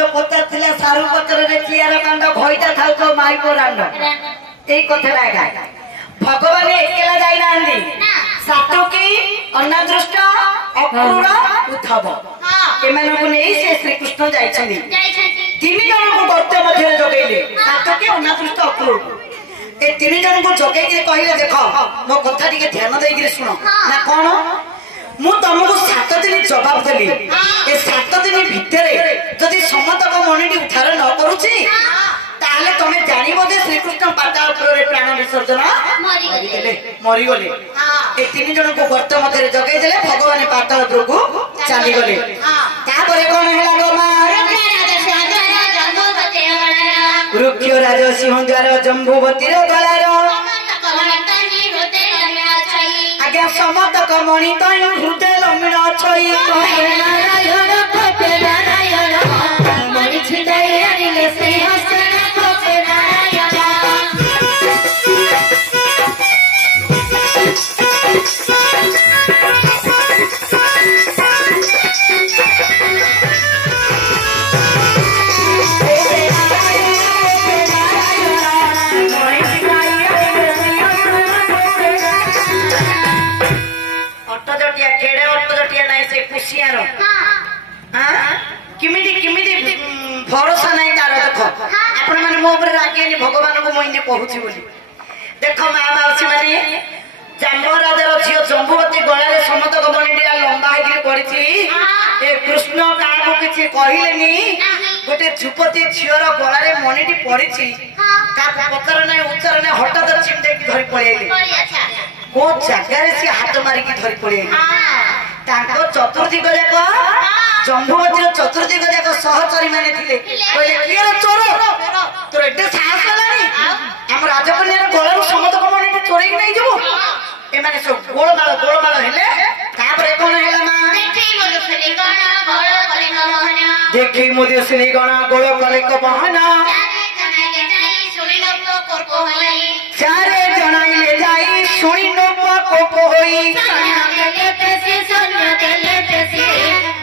जो पचार सारू पत्र चियार कांड घईटा खाऊ तो माई को रांड यही कथा भगवान एकेला जाइना सातकी अनादृष्ट अक्रूर उद्धव से श्रीकृष्ण जाइछन्ति तीन जन को गर्त मध्य जगैले सातकी अनादृष्ट अक्रूर ए तीन जन को जगै कहले देख मो कथा टिके ध्यान देइकि सुनो ना कोन मु तुमको 7 दिन जवाब देली ए 7 दिन भितरे जदि समतक मणिटी उद्धार न करूची ताले तमे जानिबो जे श्रीकृष्ण पाताल पुरे प्राण विसर्जन मरी गले ए तीन जन को गर्त मध्य जगै देले भगवान पाताल पुरको चली गले तापरे कोन हैला गो मार वृक्ष राज सिंह द्वार जम्बुवती गलार आज्ञा समतक मणि तय हृदय लमिण छई मणि छिटाई आनिले से हसन पछे नारायण भरोसा नहीं तार देख आपण माने मो ऊपर रागे भगवान को मोइने कहूची बोली देख मां माउसी माने जाम्बराजर झियो जम्बुवती गळारे समतक मणिडिया लंबा हेकि पड़िछि ए कृष्ण काको किछि कहिलेनी गोटे झुपती झियोर गळारे मणिडी पड़िछि का पतर नै उच्चार नै हठात चिमटे की धरि पळेले को जगारे से हाथ मारी की धरि पळेले ताको चतुर्दिग जाक जम्बुवती चतुर्दिग जाक सहचरी माने थिले कहले किए रे चोर तोर एते साहस लानी हम राजकन्यार गळारू समतक मणिडी चोरी नै जबो ए माने सब गोळमाळ हेले तापरे कोन हेला मा देखि मोदे श्री गणा गोळ कलिक बहना चारे जणाइले जाई सुनी नो कोप होई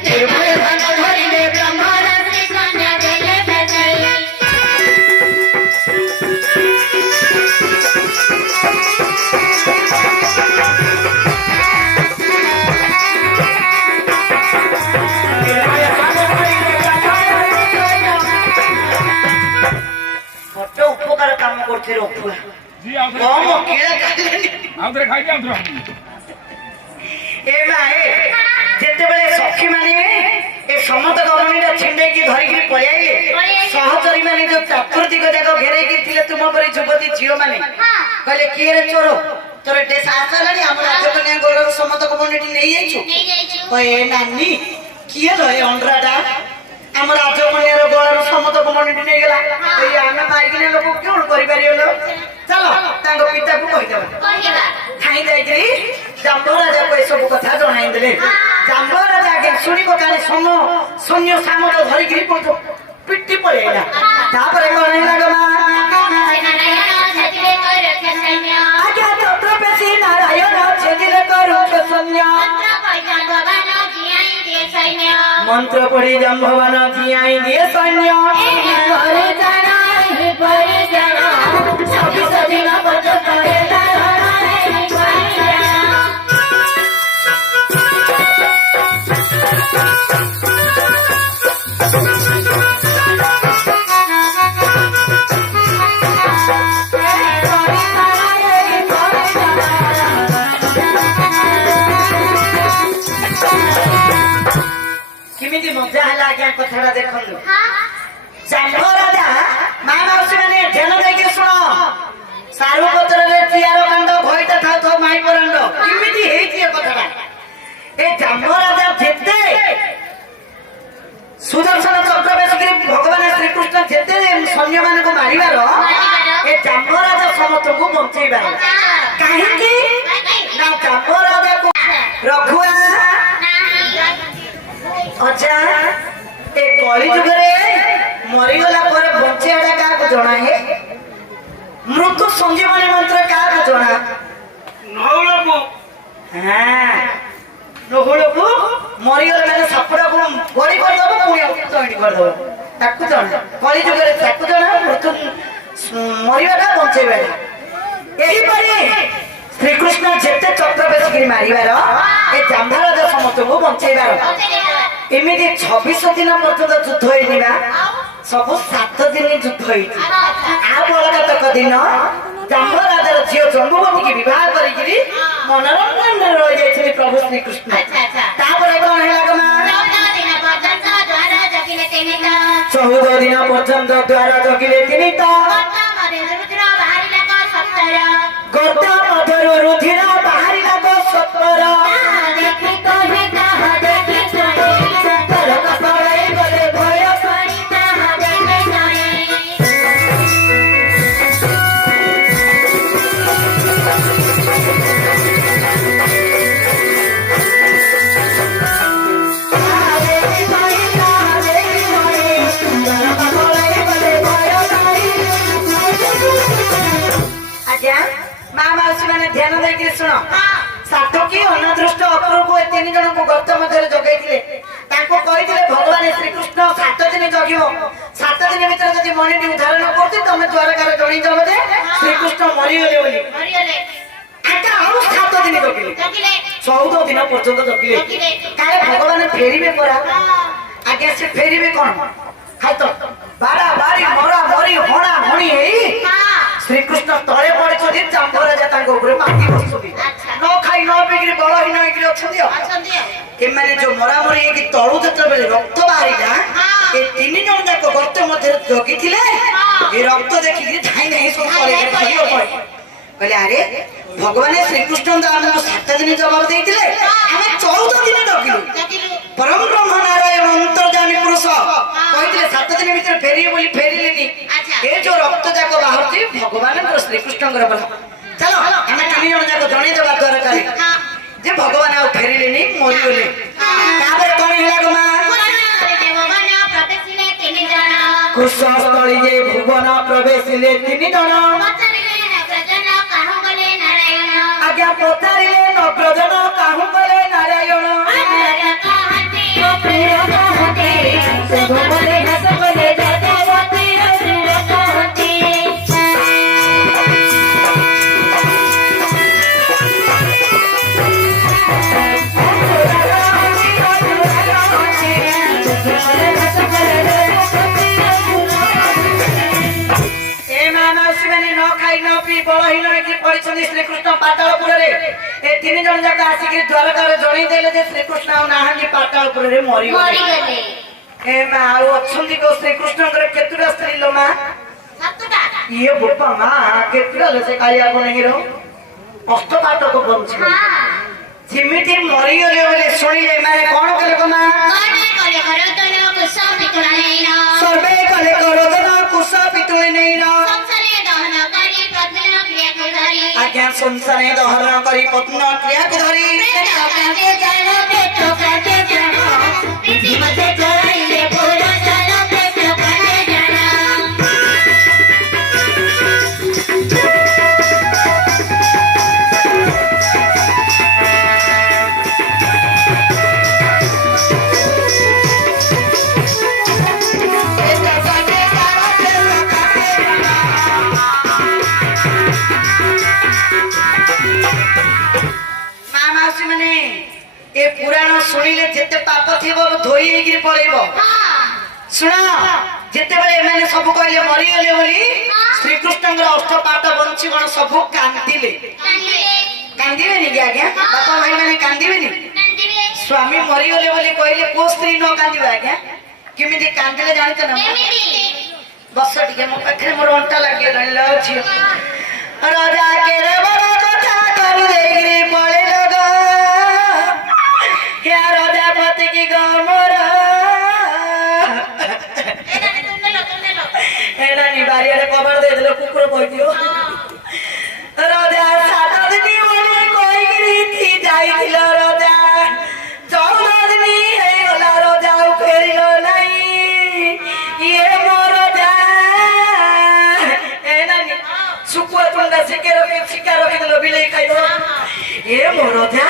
निर्भय धन धरिले ब्रह्मण श्री कन्या देले भेजाई बड़ उपकार काम करथे रखुआ जी हम केला खाइले आउतरे खाइ आउतरे ए भाई जेते बेले सखी माने ए समतक मणिटा छिंडे की धरि की पळि आइले सहचरी माने जो चतुर्दिग जाक घेरै की थिले तुम परि जुवती झियो माने कहले किए रे चोर तोर एते साहस लानी हम राजकन्या गोर समतक मणिटी नै जाइछु ओए नानी किए लय अंडराडा हम राजकन्यार गोर समतक मणिटी नै गेला ए आमे माइकिने लोक कोन करि परियो चलो तांगो पिता को कहि देबा खाई जाई जाम्बो राजा को सब कथा जणाई देले जाम्बो राजा के सुनी को तारे सम सैन्य सामत धरि गिरी पड़तो पिट्टी पळेला तापरे कोन हैला गमा आज्ञा छत्रपति नारायण छेदिले करू सैन्य मंत्र पढ़ी जाम्बवान जियाई दिए सैन्य करे जाना परे जाना सभी सभी ना बच करेला किमिति मजा हला क्या कथाटा देखलु जाम्बो राजा मां माउसी माने ध्यान देके सुनो सारू पत्र रे चियार कांड घईटा खाउ तो माई परंड किमिति हेछि ए कथाटा ए जाम्बो राजा जेते सुदर्शन चक्र बेसकरी भगवान श्री कृष्ण जेते सैन्य मान को मारिबार ए जाम्बो राजा समस्त को बंचैबार काहे कि ना जाम्बो राजा को रखुआ अच्छा ए कली जुग रे मरी गला पर बंचेडा का को जणा है मृत्यु संजीवनी मंत्र का को जणा नहुलपु हां नहुलपु मरी गला माने सापड़ा को बड़ी कर दबो पुणी उठतणी कर दबो ତାକୁ ଜଣା କଳି ଯୁଗରେ ତାକୁ ଜଣା ମୃତ୍ୟୁ ମରିବାଟା ବଞ୍ଚେଇବାଟା ଏହିପରି ଶ୍ରୀକୃଷ୍ଣ ଯେତେ ଚକ୍ର ବେଶିକିରି ମାରିବାର ଏ ଜାମ୍ଭା ରାଜା ସମସ୍ତଙ୍କୁ ବଞ୍ଚେଇବାର ଏମିତି 26 ଦିନ ପର୍ଯ୍ୟନ୍ତ ଯୁଦ୍ଧ ହେଇନି ବା ସବୁ 7 ଦିନ ଯୁଦ୍ଧ ହେଇଛି ଆଉ ବଳକାତକ ଦିନ ଜାମ୍ଭା ରାଜାର ଝିଅ ଜମ୍ବୁବତୀକି ବିବାହ କରିକିରି ମନୋରଞ୍ଜନରେ ରହିଯାଇଥିଲେ ପ୍ରଭୁ ଶ୍ରୀକୃଷ୍ଣ ତାପରେ କଣ ହେଲା ମା 14 ଦିନ ପର୍ଯ୍ୟନ୍ତ ଦ୍ୱାର ଜଗିଲେ ତିନି ତ ଗର୍ତ୍ତ ମଧ୍ୟରୁ ରୁଧିର ବାହାରିଲା ଗୋ ସତ୍ୱର ଧ୍ୟାନ ଦେଇକି ଶୁଣ ସାତକୀ ଅନଦୃଷ୍ଟ ଅପରକୁ ଏ 3 ଜଣଙ୍କୁ ଗର୍ତ୍ତ ମଧ୍ୟରେ ଜଗେଇଥିଲେ ତାଙ୍କୁ କହିଥିଲେ ଭଗବାନ ଶ୍ରୀକୃଷ୍ଣ 7 ଦିନ ଜଗିବ 7 ଦିନ ଭିତରେ ଯଦି ମଣିଟି ଉଦ୍ଧାର ନ କରୁଛି ତମେ ଦ୍ୱାରକାର ଜଣେଇ ଦେବ ଯେ ଶ୍ରୀକୃଷ୍ଣ ମରିଗଲେ ବୋଲି ଆଚ୍ଛା ଆଉ 7 ଦିନ ଜଗିଲେ 14 ଦିନ ପର୍ଯ୍ୟନ୍ତ ଜଗିଲେ କାଳେ ଭଗବାନ ଫେରିବେ ପରା ଆଜ୍ଞା ସେ ଫେରିବେ କଣ ଖାଇତ ବାଡା ବାଡି ମରା ମରି ହଣା ହଣି ହେଇ ଶ୍ରୀକୃଷ୍ଣ ତଳେ ପଡିଛନ୍ତି ଜାମ୍ଭ ରାଜା ତାଙ୍କ ଉପରେ ମାଟି ବସୁଛନ୍ତି ନ ଖାଇ ନ ପିଇକିରି ବଳହୀନ ହେଇକିରି ଅଛନ୍ତି ଏମାନେ ଯୋଉ ମରାମରି ହେଇକି ତଳୁ ଯେତେବେଳେ ରକ୍ତ ବାହାରିଲା ଏ 3 ଜଣ ଯାକ ଗର୍ତ୍ତ ମଧ୍ୟରେ ଜଗିଥିଲେ ଏ ରକ୍ତ ଦେଖିକିରି ଧାଇଁ ଧାଇଁ ସବୁ କହିଲେ ଆରେ ଭଗବାନ ଶ୍ରୀକୃଷ୍ଣ ତ ଆମକୁ 7 ଦିନ ଜବାବ ଦେଇଥିଲେ ଆମେ 14 ଦିନ ଜଗିଲୁ ପରମ ବ୍ରହ୍ମ ନାରାୟଣ ଅନ୍ତର୍ଯାମୀ ପୁରୁଷ କହିଥିଲେ 7 ଦିନ ଭିତରେ ଫେରିବେ ବୋଲି ଫେରିଲେନି ଏ ଯୋଉ ରକ୍ତ ଯାକ ବାହାରୁଛି ଭଗବାନଙ୍କର ଶ୍ରୀକୃଷ୍ଣଙ୍କର ବଳ ଚାଲ ଆମେ 3 ଜଣ ଯାକ ଜଣେଇଦେବା ଦ୍ୱାରକାରେ ଯେ ଭଗବାନ ଆଉ ଫେରିଲେନି ମରିଗଲେ ତାପରେ କଣ ହେଲା ଗୋ ମା କୁଶସ୍ଥଳୀ ଯେ ଭୁବନ ପ୍ରବେଶିଲେ 3 ଜଣ ଆଜ୍ଞା ପଚାରିଲେ ନଗ୍ରଜନ କାହୁ କଲେ ନାରାୟଣ ଶ୍ରୀକୃଷ୍ଣ ପାତାଳପୁରରେ ଏ 3 ଜଣ ଯାକ ଆସିକି ଦ୍ୱାରକାରେ ଜଣେଇ ଦେଲେ ଯେ ଶ୍ରୀକୃଷ୍ଣ ଆଉ ନାହାନ୍ତି ପାତାଳପୁରରେ ମରିଗଲେ ଏ ମା ଆଉ ଅଛନ୍ତି କୋ ଶ୍ରୀକୃଷ୍ଣଙ୍କର କେତେଟା ସ୍ତ୍ରୀ ଲୋ ମା 7ଟା ଇଏ ବୋପା ମା କେତେଟା ଲୋ ସେ କାଳିଆକୁ ନେଇର ଅଷ୍ଟପାଟକ ବଞ୍ଚିବ ଯେମିତି ମରିଗଲେ ବୋଲି ଶୁଣିଲେ ମାନେ କଣ କଲେ ଗୋ ମା ସର୍ବେ କଲେ କରଦନ କୁଶ ପିତୁଳି ନେଇନ ଆଜ୍ଞା ସଂସାରେ ଦହରଣ କରି ପତ୍ନ କ୍ରିୟାକୁ ଧରି पुराण शुणिले जेते पाप थिबो धोई हेगिरि पळेबो सुन जेते बेले माने सब कहले मरि गेले बोली श्री कृष्णଙ୍କର अष्टपाट बंची गण सब कांदिले कांदिबे नि आज्ञा बापा भाई माने कांदिबे नि स्वामी मरि गेले बोली कहले को स्त्री न कांदिबा आज्ञा केमिति कांदिले जानते न बस टिके मो पाखरे मोर अंटा लागि गइल अछि राजा के रे बड़ा कथा कर देगिरि पळे लगा क्या राजापति की गमर एना नि बारी आरे कवर दे देलो कुकुर पइदियो राजा 7 दिन बोली कोई गिरी थी जाइथिलो राजा 14 दिन हे होला राजा फेरिलो नाही ये मोर राजा एना नि सुकुआ तुंडा शिकार के देलो बिले खाइदो ए मोर राजा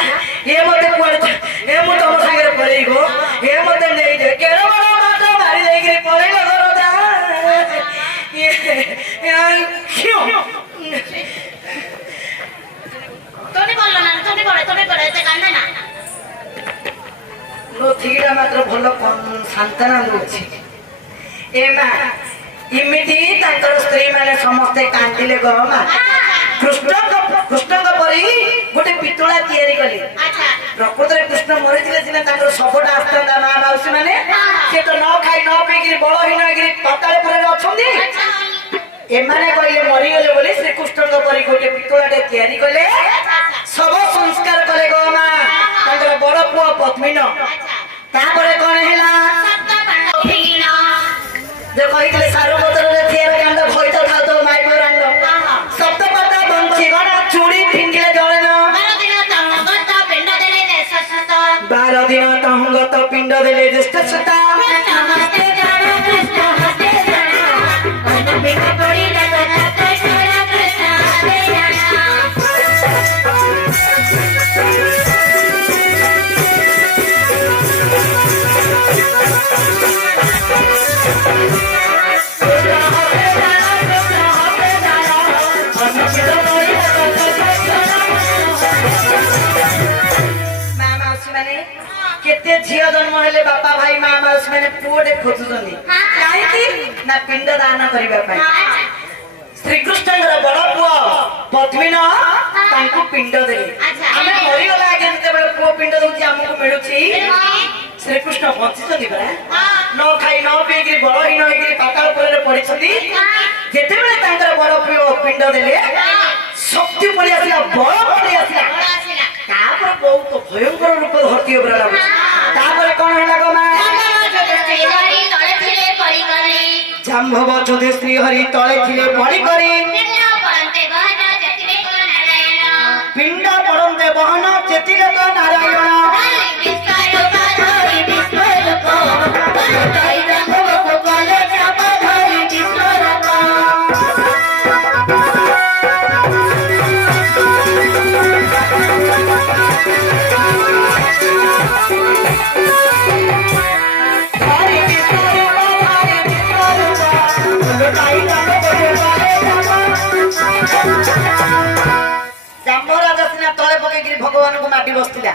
ए मते कुआडे ए मु तम संगे पळेइगो ए मते नै जे केरो बड़ मातो मारी देगिरी पळेइलो ସାନ୍ତ୍ୱନା ଦଉଛି। ଏ ମା ଏମିତି ତାଙ୍କର ସ୍ତ୍ରୀ ମାନେ ସମସ୍ତେ କାନ୍ଦିଲେ ଗো ମା। କୃଷ୍ଣଙ୍କ ପରି ଗୋଟେ ପିତୁଳା ତିଆରି କଲେ। ପ୍ରକୃତରେ କୃଷ୍ଣ ମରିଥିଲେ ସିନା ତାଙ୍କର ଶବଟା ଆସିଥାନ୍ତା ମା ମାଉସୀ ମାନେ। ସେ ତ ନ ଖାଇ ନ ପିଇକିରି ବଳହୀନ ହେଇକିରି ପାତାଳପୁରରେ ଅଛନ୍ତି। ଏମାନେ କହିଲେ ମରିଗଲେ ବୋଲି ଶ୍ରୀକୃଷ୍ଣଙ୍କ ପରି ଗୋଟେ ପିତୁଳାଟେ ତିଆରି କଲେ। ଶବ ସଂସ୍କାର କଲେ ଗো ମା ତାଙ୍କର ବଡ ପୁଅ ପଦ୍ମିନ। ତାପରେ କଣ ହେଲା ଯେ କହିଥିଲେ ସାରୁପତ୍ରରେ ତିଆରି କାଣ୍ଡ ଭଇତ ଥାଉ ମାଇକ ରାଣ୍ଡ ସପ୍ତପତା ବଞ୍ଚି ଗଣ ଚୁଡ଼ି ଫିଙ୍ଗିଲେ ଜଳେ ନ 12 ଦିନ ତହଙ୍ଗତ ପିଣ୍ଡ ଦେଲେ ଜ୍ୟେଷ୍ଠ ସୁତା। केते झियो जन्म हेले बापा भाई मां माउसी माने पुओटे खोजुछन्ती काहेकि ना पिंड दान करिबा पाई। श्री कृष्णଙ୍କର बड़ पुओ पद्मिन तांको पिंड देले। आमे मरि गला आगे जते बेले पुओ पिंड दउची हमकु मिलुची। श्री कृष्ण बंचिछन्ती बरा न खाई न पीकि बळहीन होइकि पाताल पुरे पडिछन्ती। जेते बेले तांकर बड़ पुओ पिंड देले शक्ति पळि आसिला बळ पळि आसिला। तापर बहुत भयंकर रूप धरती उपरा लागु। तापर कोन हैला गो मा जाम्भव चोदे श्री हरि तळे थिले पड़ी करी पिंड पड़न्ते बहन चेतिले तो नारायण भगवान को माटी बसतिला।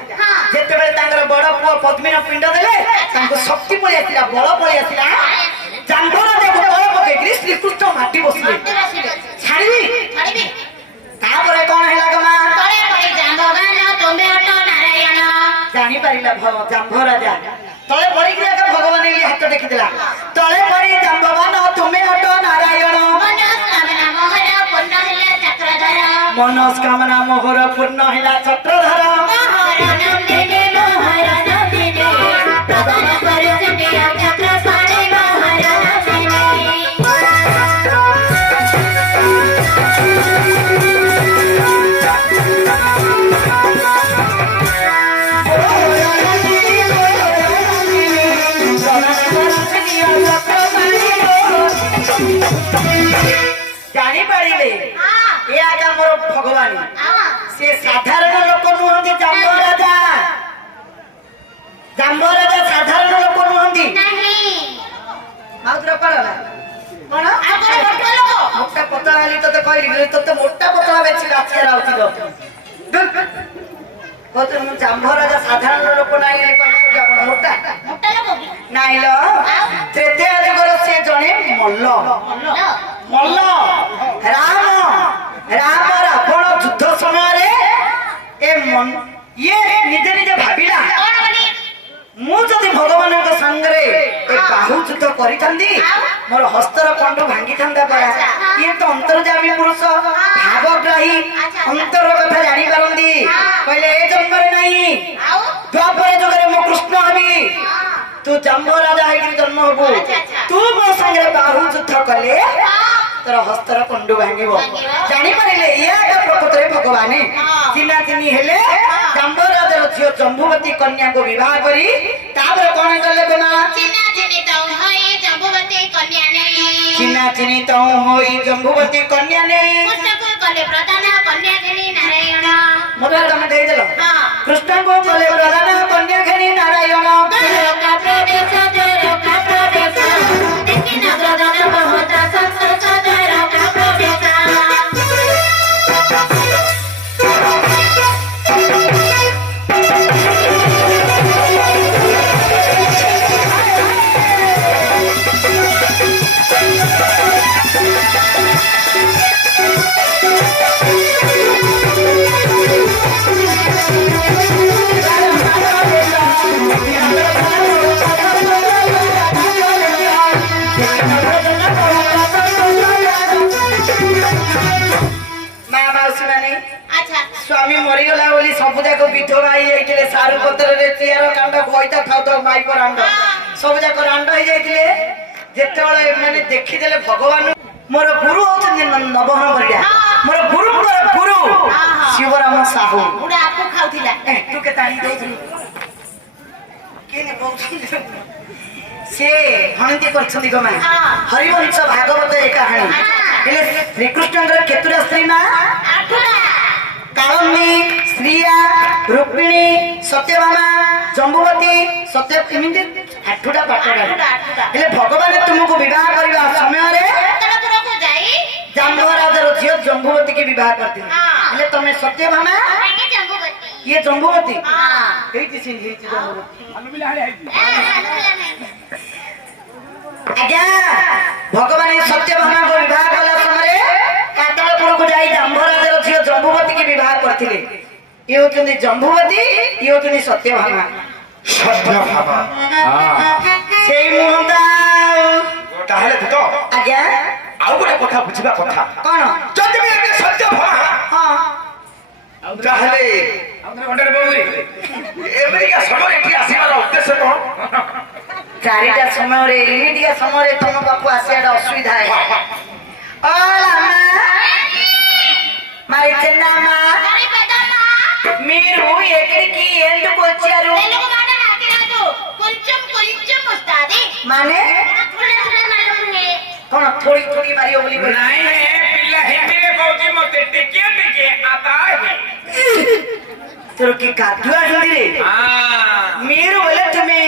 जेते बेले तांगर बड़ पुओ पद्मिन पिंड देले तांको शक्ति पळि आसिला बळ पळि आसिला। जाम्बरा देव तळे पकेकि श्री कृष्ण माटी बसिले छाड़ीबी तापरे कोन हैला ग मा तळे पळि जाम्बवान तोमे हट नारायण जानि पारिला जाम्ब राजा तळे पळि कि भगवान इली हाथ देखिदिला तळे पळि जाम्बवान तोमे हट नारायण मनस्कामना मोहर पूर्ण हिला चक्रधर जानी पारिले ए आगा मोर भगवान से साधारण लोक नुहंती। जाम्ब राजा साधारण लोक नुहंती माउद्र पड़ला कोन आपर मोटा लोक मोटा पतला आली तो कहली तो मोटा पतला बेची लाचिया राउती दो कोते मु जाम्ब राजा साधारण लोक नाही कहली आपण मोटा मोटा लोक नाही लो त्रेते युगर से जणे मल्ल मल्ल राम रावण युद्ध समय ये निजे निजे भाविला मु जदि भगवान संगे बाहु युद्ध करी मोर हस्तर कंठ भांगी था परा ये तो अंतर्जामी पुरुष भावग्राही अंतर कथा जानी पारती कहले ए जन्म नहीं द्वापर जुगे मो कृष्ण हबी तू जाम्ब राजा है जन्म हबू तू मो संगे बाहु युद्ध कले तोर हस्तर कंडु भांगिबो जानि पारिले या प्रकृतरे भगवान चिन्ना चिन्नी हेले जाम्ब राजार झियो जम्बुवती कन्या को विवाह करी तापर कोन करले कोना चिन्ना चिन्नी तो होई जम्बुवती कन्या नै कृष्ण को कले प्रधान कन्या घेनी नारायण मोटा तमे देई देलो कृष्ण को कले प्रधान कन्या घेनी नारायण का प्रदेश का प्रदेश देखि नगरधन बहुत संतोष मरीगला बोली सब जाक विधवा हो जाइए सारू पत्र चेयर कांड खईता खाऊ था माई पर रांड सब जाक रांड हो जाइए जिते मैंने देखीदे भगवान मोर गुरु होती नवहन बरिया मोर गुरु गुरु शिवराम साहू तू के ताणी दउथलु केने बहुत से हणती करछंदी गमा हरिवंश भागवत एक कहानी हेले श्री कृष्णଙ୍କର केतुरा स्त्री ना कालंदी श्रिया रुक्मिणी सत्यभामा जम्बुवती सत्य एमिति आठुटा पाटरा हेले भगवान तुमको विवाह करबा समय रे जाम्बवराजर झियो जम्बुवती के विवाह करती हेले तमे सत्यभामा ये जम्बुवती हेइति सिन हेइति जम्बुवती अनुमिला हाले आज्ञा भगवान सत्यभामा को विवाह कला समय कांतालपुर को जाई जाम्बवराजर झियो जम्बुवती के विवाह करथिले ये होतनी जम्बुवती ये होतनी सत्यभामा सत्यभामा सेई मुंडा ताहले तो आज्ञा आउ गोटे कथा बुझिबा कथा कोन जदि भी एते सत्यभामा हां ताहले आउथरे घंटे बोउरी अमेरिका समय एठी आसीबार उद्देश्य कोन चारिटा समय रे इमिडिया समय रे तुम बापू आसियाडा असुविधा है ओ लामा मारी चन्नामा మీరు ఎక్కడికి ఎందుకు వచ్చారు माने कौन थोड़ी थोड़ी मारी बोली नहीं है पिल्ला हिंदी में कहती मत टिके टिके आता है तेरे की काटुआ हिंदी रे हां మీరు बोले तुम्हें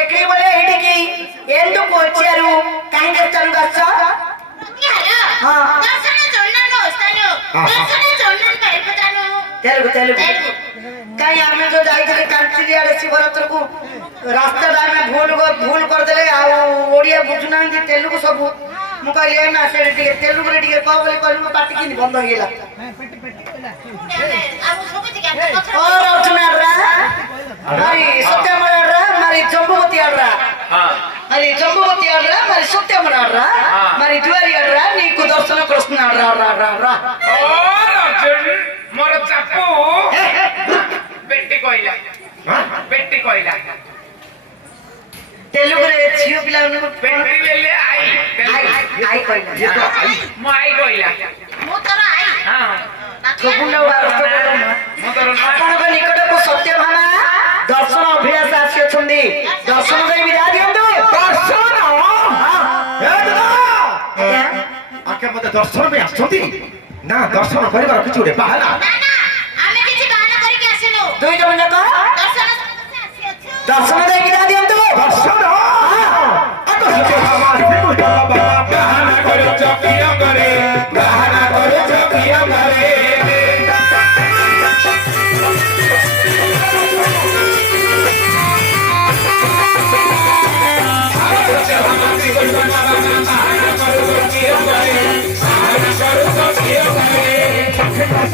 ఎక్కడికి बोले ఎడికి ఎందుకు వచ్చారు కాయి చెప్తారు గచ్చ तेलुगु तेलुगु कहीं आमे जो जाई थे कांचिलिया रे शिवरात्र को रास्ता में भूल कर देले आ ओडिया बुझुना कि तेलुगु सब मु कहले ना से तेलुगु रे टिके कह बोले कहलु पाटी किनी बंद हो गेला और अर्चना रा मारी सत्यमरा रा मारी जम्बुवती रा हां मारी जम्बुवती रा मारी सत्यमरा रा मारी दुआरी रा नीकु दर्शन कृष्ण रा रा रा रा और अर्जुन मोर चापू बेटी कोइला बेटी कोइला तेलुगु रे छियो पिला उनको बेटी लेले आई आई कहला ये तो आई मो आई कोइला हां थोपुंडा वारस्तो मो तोर ना आपनक निकट को सत्यभामा दर्शन अभ्यास आसी अछंदी दर्शन करी विदा दियंतु दर्शन ए दादा क्या आके मते दर्शन में आछंती ना दर्शन करिबार किछु रे बाहाना दुई जन जाक दर्शन दे विदा दियंतु दर्शन आको सत्यभामा बाबा बहाना करो चकिया करे बहाना करो चकिया करे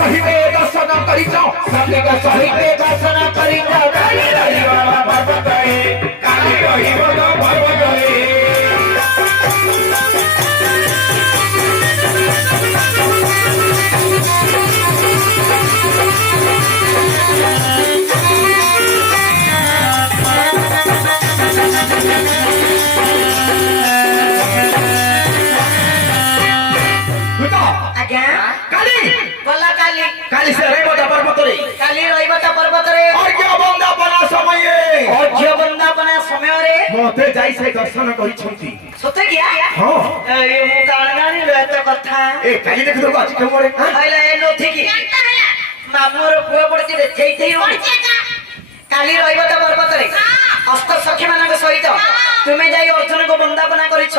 सही में दर्शन करिछ सत्य का सही पे दर्शन करी जा काली रहिबा पर्वत रे काली रहिबा पर्वत रे आज्ञा काली बोला काली काली से रे बता पर्वत रे काली रहिबता पर्वत रे अर्घ्य बंदना समय अर्घ्य बंदना समय रे मते जाई से दर्शन करिछंती सते गया हां ए मु गाणी रहत कथा ए काली देख दो आज केमरे हइला ए नथि की मामुर पुआ पड़ती रे जेइथै काली रहिबता पर्वत रे अष्ट सखी मानक सहित तुमे जाई अर्जुन को वंदना करिछ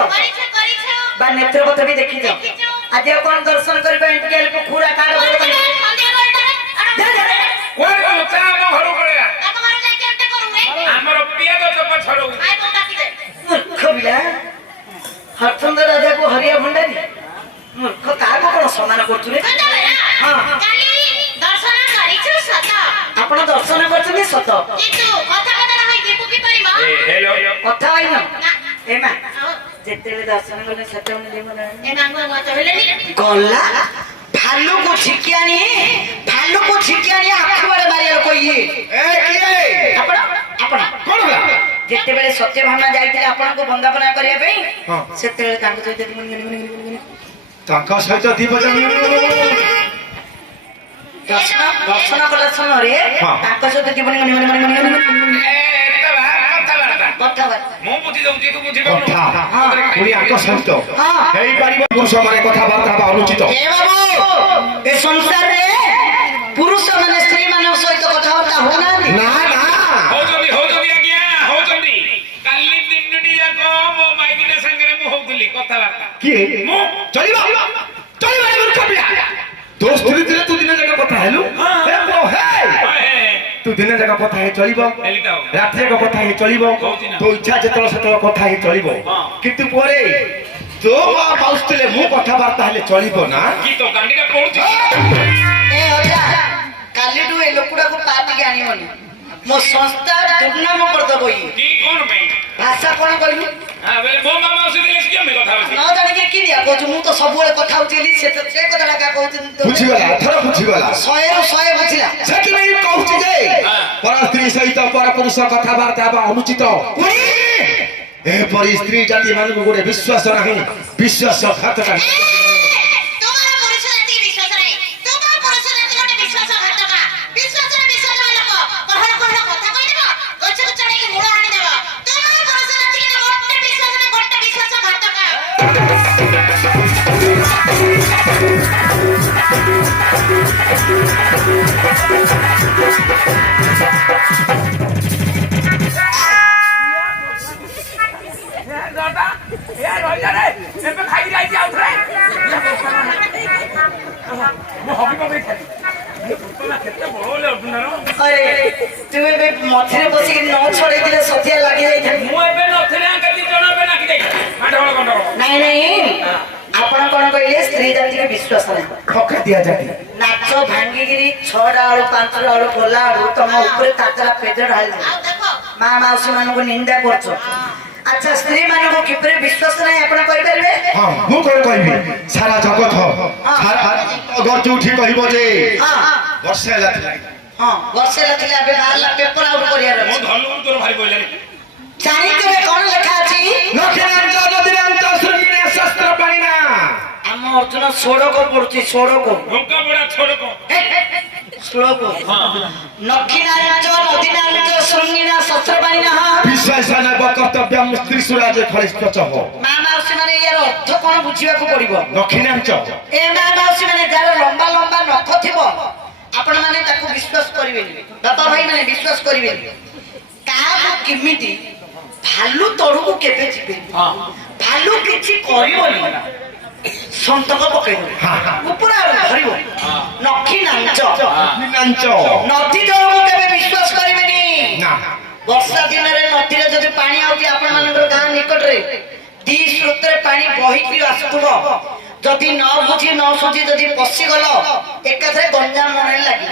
बा नेत्रपथ भी देखि जाओ आज कोन दर्शन करबे इंटियल को पूरा काढ कोन चा म घरु पड़ेगा हमर पिया तो पछड़ो मूर्ख बिला हरचंद्र राजा को हरिया भंडारी मूर्ख काको कोन समान करथुले हां आपण दर्शन करछनी सत ए हेलो कथा होइनो ए मा जेतेले दर्शन करने सत मन ले मन गला ଭାଲୁକୁ ଛିକି ଆଣି ଆଖି ବଡ ମାରିବା ଲୋକ ଇଏ ଆପଣ କଣ ହେଲା ଯେତେବେଳେ ସତ୍ୟଭାମା ଯାଇଥିଲେ ଆପଣଙ୍କୁ ବନ୍ଦାପନା କରିବା ପାଇଁ ହଁ। ସେତେବେଳେ ତାଙ୍କ ସହିତ ତାଙ୍କ ସହିତ ଦୀପ ଦର୍ଶନ କଲା ସମୟରେ ହଁ। ତାଙ୍କ ସହିତ ଜୀବନ କଥାବାର୍ତ୍ତା ମୁଁ ବୁଝି ଦଉଛି ତୁ ବୁଝିପାରୁନୁ କଥା ହଁ। ପୁଣି ଆଙ୍କ ସହିତ ହଁ। ହେଇପାରିବ ପୁରୁଷ ମାନେ କଥାବାର୍ତ୍ତା ହେବା ଅନୁଚିତ ଏ ବାବୁ ଏ ସଂସାରରେ ପୁରୁଷ ମାନେ ସ୍ତ୍ରୀ ମାନଙ୍କ ସହିତ କଥାବାର୍ତ୍ତା ହଉନାହାନ୍ତି ନା ନା ହଉଛନ୍ତି ଆଜ୍ଞା ହଉଛନ୍ତି କାଲି ଦିନଟି ଯାକ ମୋ ମାଇକିନା ସାଙ୍ଗରେ ମୁଁ ହଉଥିଲି କଥାବାର୍ତ୍ତା କିଏ ମୁଁ ଚଳିବ ଚଳିବ ଏ ମୂର୍ଖ ପିଲା ତୋ ସ୍ତ୍ରୀ ଥିଲେ ତୁ ଦିନ ଯାକ କଥା ହେଲୁ ହେ ପୁଅ, ହେ ତୁ ଦିନ ଯାକ କଥା ହେଇ ଚଳିବ ରାତି ଯାକ କଥା ହେଇ ଚଳିବ ତୋ ଇଚ୍ଛା ଯେତେବେଳେ ସେତେବେଳେ କଥା ହେଇ ଚଳିବ କିନ୍ତୁ ପରେ ତୋ ମା ମାଉସ ଥିଲେ ମୁଁ କଥାବାର୍ତ୍ତା ହେଲେ ଚଳିବ ନା କି ତ ଗାଣ୍ଡିଟା ପଡୁଛି ଏ ଅଜା କାଲିଠୁ ଏ ଲୋକଟାକୁ ପାଟିକି ଆଣିବନି ମୋ ସଂସ୍ଥା ଦୁର୍ନାମ କରିଦବ ଇଏ କି କଣ ପାଇଁ ଭାଷା କଣ କହିଲୁ ବେଲେ ମୋ ମାମା ଆସିଥିଲେ ସେ କେମିତି କଥା ହଉଛି ନ ଜାଣିକି କି ଦିଆ କହୁଛୁ ମୁଁ ତ ସବୁବେଳେ କଥା ହଉଛି ସେ କଥାଟା କା କହୁଛନ୍ତି ବୁଝିଗଲା ଏଥର ବୁଝିଗଲା 100ରୁ 100 ବୁଝିଲା ସେଥିପାଇଁ କହୁଛି ଯେ ପର ସ୍ତ୍ରୀ ସହିତ ପର ପୁରୁଷ କଥାବାର୍ତ୍ତା ହେବା ଅନୁଚିତ ଏପରି ସ୍ତ୍ରୀ ଜାତି ମାନଙ୍କୁ ଗୋଟେ ବିଶ୍ୱାସ ନାହିଁ ବିଶ୍ୱାସ ଘାତକ তোমার পুরুষ জাতি বিশ্বাস নাই তোমার পুরুষ জাতি ଗୋଟେ বিশ্বাসঘାତକ বিশ্বাସରେ বিশ্বাସ ଲୋକ କହଳ କଥା କହିଦେବ ଗଛକୁ ଚଢେଇକି ମୂଳ ହାଣି ଦେବ তোমার ପୁରୁଷ ଜାତି କି ଗୋଟେ ବିଶ୍ୱାସରେ ଗୋଟେ বিশ্বাসঘାତକ ଏବେ ଖାଇକି ଯାଇଛି ଆଉ ଥରେ ମୁଁ ହବି ପକେଇ ଖାଲି କେତେ ବଳ ହେଲେ ଅର୍ଜୁନର ଆରେ ତୁ ଏବେ ମଝିରେ ବସିକି ନ ଛଡେଇଥିଲେ ସତ୍ୟା ଲାଗି ଯାଇଥାନ୍ତି ମୁଁ ଏବେ ନଥିଲେ କେତେ ଜଣ ଏବେ ଲାଗି ଯାଇଛି ମାଡ଼ଗୋଳ ଗଣ୍ଡଗୋଳ ନାଇଁ ଆପଣ କଣ କହିଲେ ସ୍ତ୍ରୀ ଜାତିର ବିଶ୍ୱାସ ନାହିଁ ଧୋକା ଦିଆଯାଏ ନାଚ ଭାଙ୍ଗିକିରି 6ଟା ବେଳୁ 5ଟା ବେଳୁ ଗଲା ବେଳୁ ତମ ଉପରେ ତାଜା ପେଜ ଢାଳି ଆଉ ଦେଖ ମା ମାଉସୀ ମାନଙ୍କୁ ନିନ୍ଦା କରୁଛ ଆଚ୍ଛା ସ୍ତ୍ରୀ ମାନଙ୍କୁ କିପରି ବିଶ୍ୱାସ ନାହିଁ ଆପଣ କହିପାରିବେ ହଁ ମୁଁ କଣ କହିବି ସାରା ଜଗତ ସାରା ଗର୍ଜ ଉଠି କହିବ ଯେ ହଁ ବର୍ଷେ ହେଲା ଥିଲା ହଁ ବର୍ଷେ ଥିଲା ଏବେ ବାହାରିଲା ପେପର ଆଉଟ କରିବାର ମୋ ଅଛି ଧନୁ ତୋର ଭାରି ପଇଲାନି ଜାଣିଥିବେ କଣ ଲେଖା ଅଛି ନଖିନାଞ୍ଚ ନଦୀନାଞ୍ଚ ଶୃଙ୍ଗିନା ଶସ୍ତ୍ର ପାଣିନା ଆମ ଅର୍ଜୁନ ଷୋଡ଼କ ପଡୁଛି ଷୋଡ଼କ ଢଙ୍କା ବଡା ଛୋଡକ ଶ୍ଲୋକ ନଖିନାଞ୍ଚ ନଦୀନାଞ୍ଚ ଶୃଙ୍ଗିନା ଶସ୍ତ୍ରବାଣୀ ନା ବିଶ୍ୱାସ ନବ କର୍ତ୍ତବ୍ୟ ସ୍ତ୍ରୀ ସୁରାଜ ଖଳିଷ୍ଠ ଚହ ମା ମାଉସୀ ମାନେ ୟାର ଅର୍ଥ କଣ ବୁଝିବାକୁ ପଡିବ ନଖିନାଞ୍ଚ ଏ ମା ମାଉସୀ ମାନେ ଯାହାର ଲମ୍ବା ଲମ୍ବା ନଖ ଥିବ ଆପଣ ମାନେ ତାକୁ ବିଶ୍ୱାସ କରିବେନି ବାପା ଭାଇ ମାନେ ବିଶ୍ୱାସ କରିବେନି କାହାକୁ କେମିତି ଭାଲୁ ତଳକୁ କେବେ ଯିବେନି ଭାଲୁ କିଛି କରିବନି ସନ୍ତକ ପକେଇବ ଉପର ଧରିବ ନଖି ନାଞ୍ଚ ନଖିନାଞ୍ଚ ନଦୀ ଜଳକୁ କେବେ ବିଶ୍ୱାସ କରିବେନି ନା ବର୍ଷା ଦିନରେ ନଦୀରେ ଯଦି ପାଣି ଆଉଛି ଆପଣ ମାନଙ୍କର ଗାଁ ନିକଟରେ ଦି ସ୍ରୋତରେ ପାଣି ବହିକି ଆସୁଥିବ ଯଦି ନ ବୁଝି ନ ସୁଝି ଯଦି ପଶିଗଲ ଏକାଥରେ ଗଞ୍ଜାମ ମନରେ ଲାଗିବ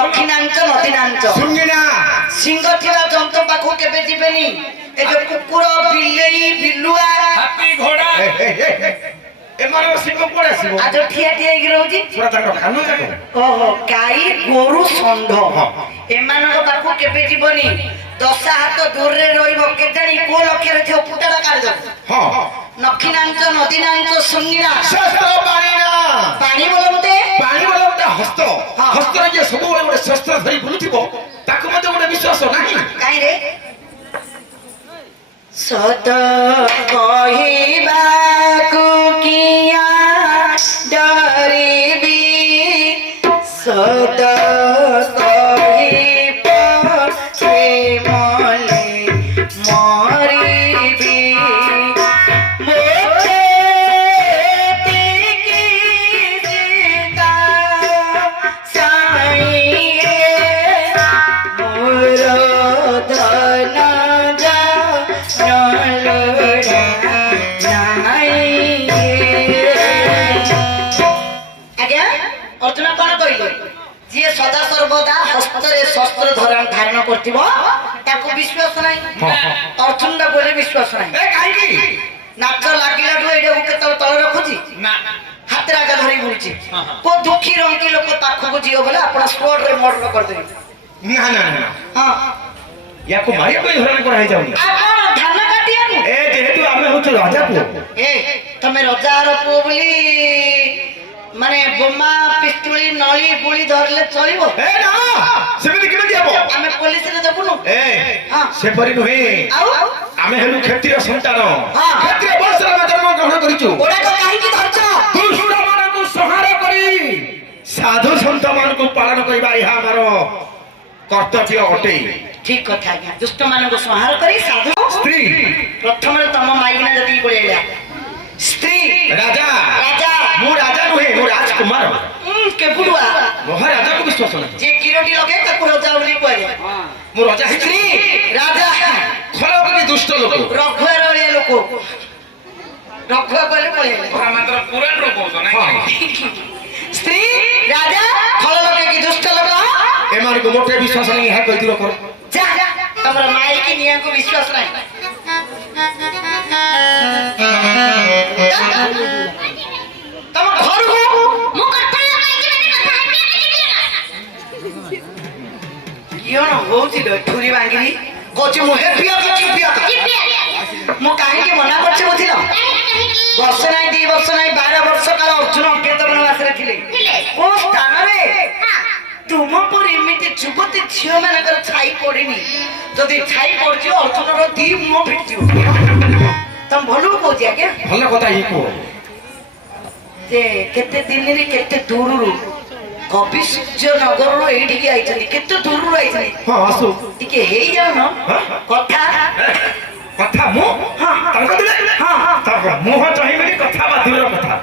ନଖି ନାଞ୍ଚ ନଦୀ ନାଞ୍ଚ ଶୃଙ୍ଗିନା ସିଂହ ଥିବା ଜନ୍ତୁ ପାଖକୁ କେବେ ଯିବେନି ଏ ଯୋଉ କୁକୁର ବିଲେଇ ବିଲୁଆ ହାତୀ ଘୋଡା ଏମାନଙ୍କ ସିଂହ କୁଆଡେ ଆସିବ ଆଜ ଠିଆ ଠିଆ ହେଇକି ରହୁଛି ପୁରା ତାଙ୍କ କାନ ଯାକ ଓହୋ ଗାଈ ଗୋରୁ ଷଣ୍ଢ ଏମାନଙ୍କ ପାଖକୁ କେବେ ଯିବନି 10 ହାତ ଦୂରରେ ରହିବ କେଜାଣି କୋଉ ଲକ୍ଷ୍ୟରେ ଥିବ ପୁଟାଟା କାଢିଦବ ହଁ ନଖିନାଞ୍ଚ ନଦୀନାଞ୍ଚ ଶୃଙ୍ଗିନା ଶସ୍ତ୍ର ପାଣିନା ପାଣି ବୋଲନ୍ତେ ପାଣି ବୋଲେ ଗୋଟେ ହସ୍ତ ହସ୍ତରେ ଯିଏ ସବୁବେଳେ ଗୋଟେ ଶସ୍ତ୍ର ଧରି ବୁଲୁଥିବ ତାକୁ ମଧ୍ୟ ଗୋଟେ ବିଶ୍ୱାସ ନାହିଁ କାହିଁରେ ସତ କହିବାକୁ କିଆ ଡରିବି ସତ କହିବ ପ୍ରେମଲେ ମରିବି ମୋତେ ଏତିକି ଜିନ୍ଦା ସାଇଁଏ ମୋର ଧନ ଆଜ୍ଞା ଅର୍ଜୁନ କଣ କହିଲେ ଯିଏ ସଦା ସର୍ବଦା ହସ୍ତରେ ଶସ୍ତ୍ର ଧାରଣ କରୁଥିବ ତାକୁ ବିଶ୍ୱାସ ନାହିଁ ଅର୍ଜୁନ କହିଲେ ବିଶ୍ୱାସ ନାହିଁ କାହିଁକି ନାଚ ଲାଗିଲାଠୁ ଏଇଟାକୁ କେତେବେଳେ ତଳେ ରଖୁଛି ନା ହାତ ହାତରେ ଆଗ ଧରି ବୁଲୁଛି କୋ ଦୁଃଖୀ ରଙ୍ଗୀ ଲୋକ ପାଖକୁ ଯିବ ବୋଲେ ଆପଣ ସ୍ପଟ ରେ ମର୍ଡର କରିଦେବେ। ନା ନା ନା ହଁ ୟାକୁ ମାରିବା ପାଇଁ ହଇରାଣ କରାହେଇଯାଉନି। ଆପଣ ଧାନ କାଟିବାକୁ ଏ ଯେହେତୁ ଆମେ ହଉଛୁ ରାଜା ପୁଅ। ଏ ତମେ ରଜାର ପୁଅ ବୋଲି ମାନେ ବୋମା ପିସ୍ତୁଳି ନଳି ଗୁଳି ଧରିଲେ ଚଳିବ? ଏ ନା ସେମିତି କେମିତି ହବ? ଆମେ ପୋଲିସରେ ଦେବୁନୁ। ଏ ହଁ। ସେପରି ନୁହେଁ। ଆଉ ଆମେ ହେଲୁ କ୍ଷତ୍ରିୟ ସନ୍ତାନ। ହଁ। କ୍ଷତ୍ରିୟ ବଂଶରେ ଆମେ ଜନ୍ମ ଗ୍ରହଣ କରିଛୁ। ଓଡାକ କାହିଁକି ଧରିଛ? ଦୁଷ୍ଟମାନଙ୍କୁ ସଂହାର କରି ସାଧୁ ସନ୍ଥ ମାନଙ୍କୁ ପାଳନ କରିବା ଏହା ଆମର କର୍ତ୍ତବ୍ୟ ଅଟେ। ଠିକ କଥା ଆଜ୍ଞା। ଦୁଷ୍ଟ ମାନଙ୍କୁ ସଂହାର କରି ସାଧୁ ସ୍ତ୍ରୀ ପ୍ରଥମରେ ତମ ମାଇକିନା ଯେତିକି ପଳେଇଲା ସ୍ତ୍ରୀ ରାଜା ରାଜା ମୁଁ ରାଜା ନୁହେଁ ମୁଁ ରାଜକୁମାର। କେବୁଡୁଆ ମହାରାଜାକୁ ବିଶ୍ୱାସ ନାହିଁ। ଯେ କିରୋଟି ଲଗେ ତାକୁ ରଜା ବୋଲି କୁହାଯାଏ। ମୁଁ ରାଜା ସ୍ତ୍ରୀ ହେଇଥିଲି ରାଜା ଖରାପ ଦୁଷ୍ଟ ଲୋକ ରଘୁଆ ରଳିଆ ଲୋକ ରଘୁଆ କହିଲେ ପଳେଇଲେ। ମାତ୍ର ପୁରାଣରୁ କହୁଛ ନାଇଁ? ସ୍ତ୍ରୀ ରାଜା ଫଳ ଲଗେଇକି ଦୁଷ୍ଟ ଲୋକ ଏମାନଙ୍କୁ ମୋଟେ ବିଶ୍ୱାସ ନାହିଁ। ଏହା କହି ଦୂର କର। ଯା ତମର ମାଇକି ନିଆଁକୁ ବିଶ୍ୱାସ ନାହିଁ। ତମ ଘରକୁ ମୁଁ କଥା କହିଛି ମାନେ କଥା କିଅଣ ହଉଛି ଠୁରି ଭାଙ୍ଗିରି କହୁଛି ମୁଁ ହେ ପିଅ ମୁଁ କାହିଁକି ମନା କରୁଛି ବୁଝିଲ? ବର୍ଷ ନାହିଁ 2 ବର୍ଷ ନାହିଁ 12 ବର୍ଷ କାଳ ଅର୍ଜୁନ ଅଜ୍ଞାତ ବନବାସରେ ଥିଲେ। କୋଉ ସ୍ଥାନରେ ତୁମ ପରି ଏମିତି ଯୁବତୀ ଝିଅ ମାନଙ୍କର ଛାଇ ପଡିନି। ଯଦି ଛାଇ ପଡିଛି ଅର୍ଜୁନର 2 ମୁହଁ ଫିଟିବ। ତମ ଭଲକୁ କହୁଛି ଆଜ୍ଞା। ଭଲ କଥା ହିଁ କୁହ। ଯେ କେତେ ଦିନରେ କେତେ ଦୂରରୁ କବି ସୂର୍ଯ୍ୟ ନଗରରୁ ଏଇଠିକି ଆଇଛନ୍ତି। କେତେ ଦୂରରୁ ଆଇଛନ୍ତି। ହଁ ଆସୁ ଟିକେ ହେଇଯାଉନ କଥା କଥା ମୁଁ ତାଙ୍କ ଦିନେ ତାଙ୍କ ମୁହଁ ଚାହିଁବେନି କଥା ବା ଦୂର କଥା।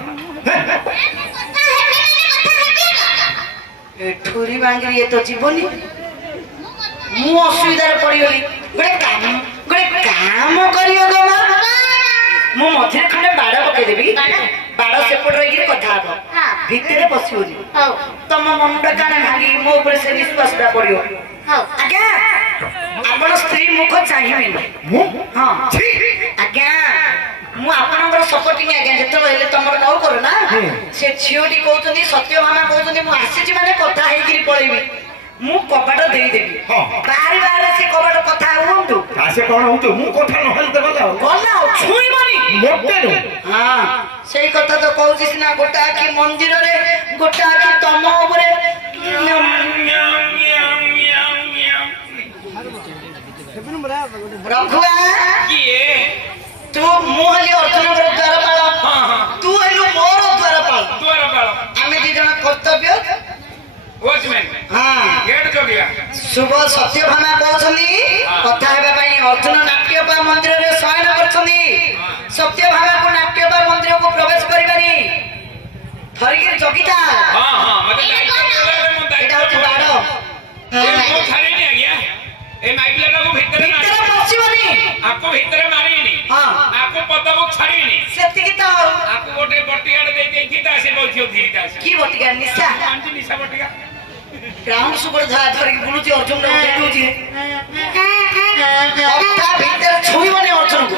ଠୁରି ଭାଙ୍ଗିରି ଏ ତ ଯିବନି। ମୁଁ ଅସୁବିଧାରେ ପଡିଗଲି। ଗୋଟେ କାମ କରିବ ଗো ମା। ମୁଁ ମଝିରେ ଖଣ୍ଡେ ବାଡ ପକେଇଦେବି। ବାଡ ସେପଟ ରହିକି କଥା ହବ ଭିତରେ ପଶିବନି। ତମ ମନଟା କାଣା ଭାଙ୍ଗି ମୋ ଉପରେ ସେ ନିଶ୍ୱାସଟା ପଡିବ। ଆଜ୍ଞା ଆପଣ ସ୍ତ୍ରୀ ମୁଖ ଚାହିଁବେନି। ମୁଁ ହଁ ଆଜ୍ଞା ମୁଁ ଆପଣଙ୍କର ସପୋର୍ଟିଂ ଆଜ୍ଞା। ଯେତେବେଳେ ହେଲେ ତମର କଣ କର ନା ସେ ଝିଅଟି କହୁଛନ୍ତି ସତ୍ୟଭାମା କହୁଛନ୍ତି ମୁଁ ଆସିଛି ମାନେ କଥା ହେଇକିରି ପଳେଇବି। ମୁଁ କବାଟ ଦେଇଦେବି। ବାହାରେ ବାହାରେ ସେ କବାଟ କଥା ହୁଅନ୍ତୁ। ସେ କଣ ହଉଛୁ ମୁଁ କଥା ନହେଲେ ତ ଗଲା ଆଉ ଛୁଇଁବନି ମୋଟେ ନୁହେଁ। ହଁ ସେଇ କଥା ତ କହୁଛି ସିନା। ଗୋଟେ ଆଖି ମନ୍ଦିରରେ ଗୋଟେ ଆଖି ତମ ଉପରେ। ରଘୁଆ ତୁ ମୁଁ ହେଲି ଅର୍ଜୁନଙ୍କର ଦ୍ୱାରପାଳ। ତୁ ହେଲୁ ମୋର ଦ୍ୱାରପାଳ। ଆମେ 2 ଜଣ କର୍ତ୍ତବ୍ୟ। ଶୁଭ ସତ୍ୟଭାମା କହୁଛନ୍ତି କଥା ହେବା ପାଇଁ। ଅର୍ଜୁନ ନାଟ୍ୟପା ମନ୍ଦିରରେ ଶୟନ କରୁଛନ୍ତି। ସତ୍ୟଭାମାକୁ ନାଟ୍ୟପା ମନ୍ଦିରକୁ ପ୍ରବେଶ କରିବାନି। ଧରିକି ଜଗିତା ଏଇଟା ହଉଛି ବାଡ। ଭିତରେ ପଶିବନି। ସେତିକି ତ କି ବଟିକା ନିଶା ଗ୍ରାଉଣ୍ଡ ସୁଗର ଧରିକି ବୁଲୁଛି। ଅର୍ଜୁନ ଦେଖୁଛି ଭିତରେ ଛୁଇଁବନି ଅର୍ଜୁନକୁ।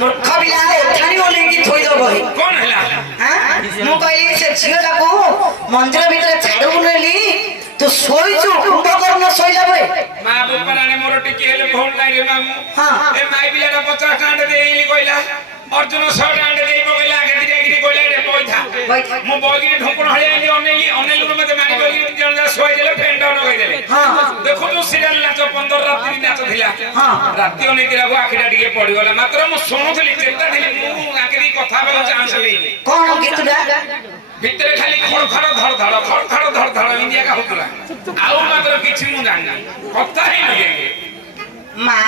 ମୂର୍ଖ ପିଲା ଏଠାଣି ଓହ୍ଲେଇକି ଥୋଇଦବ। ମୁଁ କହିଲି ସେ ଝିଅଟାକୁ ମନ୍ଦିର ଭିତରେ ଛାଡକୁ ନେଲି। ତୁ ଶୋଇଛୁ କୁମ୍ଭକର୍ଣ୍ଣ ଶୋଇଲା ପରେ ମା ବୋପାରାଣୀ ମୋର ଟିକେ ହେଲେ ଭୁଲ ନାହିଁ ରେ ମାମୁଁ। ଏ ମାଇ ପିଲାଟା 50 ଟଙ୍କା ଦେଇଲି କହିଲା। ଅର୍ଜୁନ 100 ଟଙ୍କା ଦେଇ ପକେଇଲା। ଆଗେ ଦିଟା କହିଲା ଏଟେ ବଇଥା। ମୁଁ ବଇକିରି ଢୁକୁଣ ହଳିଆଇଲି। ଅନେଇଲୁ ମତେ ମାରି ବଇକିରି 2 ଜଣ ଶୋଇ ଦେଲେ ଫ୍ୟାନ୍ ଡାଉନ୍ ଲଗେଇଦେଲେ। ଦେଖୁଛୁ ସିରିଏଲ ନାଚ 15 ରାତି ନାଚ ଥିଲା। ରାତି ଅନେଇଥିଲାକୁ ଆଖିଟା ଟିକେ ପଡିଗଲା। ମାତ୍ର ମୁଁ ଶୁଣୁଥିଲି ଚେତା ଥିଲି। ମୁଁ ଆଗେ କଥା ହେବାକୁ ଚାନ୍ସ ନେଇନି। କଣ ଗୀତଟା ଭିତରେ ଖାଲି ଖଡ ଖଡ ଧଡ ଧଡ ଏମିତି ଏକା ହଉଥିଲା। ଆଉ ମାତ୍ର କିଛି ମୁଁ ଜାଣିନି। କଥା ହେଇନି। ମା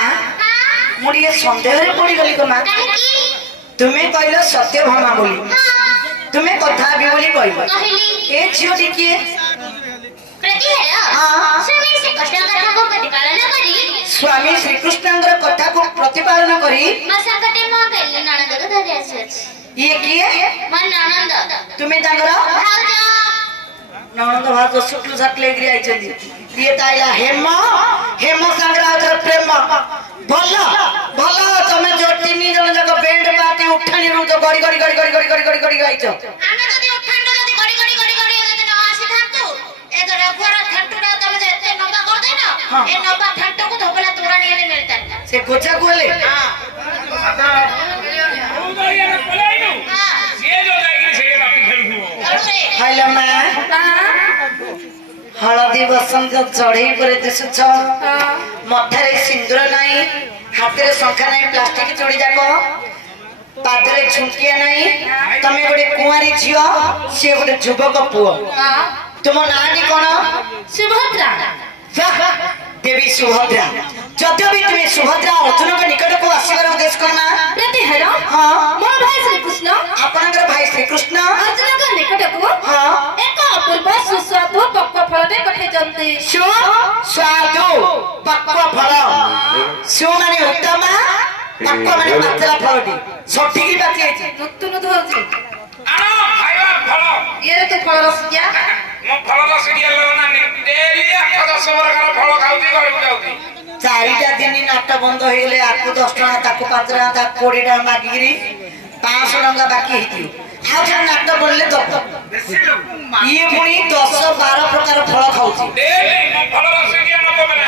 ମୁଁ ଟିକେ ସନ୍ଦେହରେ ପଡିଗଲି ଗো ମା। ତୁମେ କହିଲ ସତ୍ୟଭାମା ବୋଲି। ତୁମେ କଥା ହେବି ବୋଲି କହିଲ। ଏ ଝିଅଟି କିଏ? ସ୍ୱାମୀ ଶ୍ରୀକୃଷ୍ଣଙ୍କର କଥାକୁ ପ୍ରତିପାଳନ କରି ଇଏ କିଏ? ତୁମେ ତାଙ୍କର ନଣନ୍ଦ ଭାଉଜ ଶୁକ୍ଲ ସାଟ ଲେଗିରି ଆଇଛନ୍ତି ଇଏ ତାଇଲା ହେମ ସଂଗ୍ରାମର ପ୍ରେମ ଭଲ ଭଲ ତମେ ଯୋ ତିନି ଜଣ ଯାକ ବେଣ୍ଡ ପାର୍ଟି ଉଠାଣିରୁ ଯୋ ଗଡି ଗଡି ଗଡି ଗଡି ଗଡି ଗଡି ଗଡି ଗଡି ଗାଇଛ ଆମେ ଯଦି ଉଠାଣ୍ଡ ଯଦି ଗଡି ଗଡି ଗଡି ଗଡି ଯଦି ନ ଆସିଥାନ୍ତୁ ଏ ରଘୁର ଠାଣ୍ଟୁଟା ତମେ ଯେ ଏତେ ନବା କରିଦେନ ଏ ନବା ଠାଣ୍ଟକୁ ଧୋବଲା ତୋରାଣି ହେଲେ ମିଳିଥାନ୍ତା ସେ ଗୋଚାକୁ ହେଲେ ଖାଇଲ ମା ହଳଦୀ ବସନ୍ତ ଚଢେଇ ପରେ ଦିଶୁଛ ମଥାରେ ସିନ୍ଦୁର ନାହିଁ ହାତରେ ଶଙ୍ଖା ନାହିଁ ପ୍ଲାଷ୍ଟିକ ଚୁଡ଼ି ଯାକ ପାଦରେ ଝୁଙ୍କିଆ ନାହିଁ ତମେ ଗୋଟେ କୁଆରୀ ଝିଅ ସିଏ ଗୋଟେ ଯୁବକ ପୁଅ ତୁମ ନାଁଟି କଣ ସୁଭଦ୍ରା ଦେବୀ ସୁଭଦ୍ରା ଯଦ୍ୟପି ତୁମେ ସୁଭଦ୍ରା ଅର୍ଜୁନଙ୍କ ନିକଟକୁ ଆସିବାର ଉଦ୍ଦେଶ୍ୟ କଣ ନା ପ୍ରତିହାର ହଁ ମୋର ଭାଇ ଶ୍ରୀକୃଷ୍ଣ ଆପଣଙ୍କର ଭାଇ ଶ୍ରୀକୃଷ୍ଣ ଅର୍ଜୁନଙ୍କ ନିକଟକୁ ହଁ ଏକ ଅପୂର୍ବ ସୁସ୍ୱାଦୁ ପକ୍ୱ ଫଳଟେ ପଠାଇଛନ୍ତି ସୁସ୍ୱାଦୁ ପକ୍ୱ ଫଳ ସୁ ମାନେ ଉତ୍ତମ ପକ୍ୱ ମାନେ ପାଚଲା ଫଳଟି ସଠିକ ପାଚି ଯାଇଛି ନୂତନ ଧଉଛି ଆଣ ଖାଇବା ଫଳ ଇଏ ତୁ ଫଳ ରସିକିଆ ମୁଁ ଫଳ ରସିକିଆ ନା ଡେଲି 8-10 ପ୍ରକାର ଫଳ ଖାଉଛି ଘରକୁ ଯାଉଛି 4ଟା ଦିନ ନାଟ ବନ୍ଦ ହେଇଗଲେ ଆକୁ 10 ଟଙ୍କା ତାକୁ 5 ଟଙ୍କା ତାକୁ 20 ଟଙ୍କା ମାଗିକିରି 500 ଟଙ୍କା ବାକି ହେଇଥିବ ଆଉ ଥରେ ନାଟ ପଡିଲେ ଦବ ଇଏ ପୁଣି 10-12 ପ୍ରକାର ଫଳ ଖାଉଛି ଡେଲି ମୁଁ ଫଳ ରସିକିଆ ନବ ମାନେ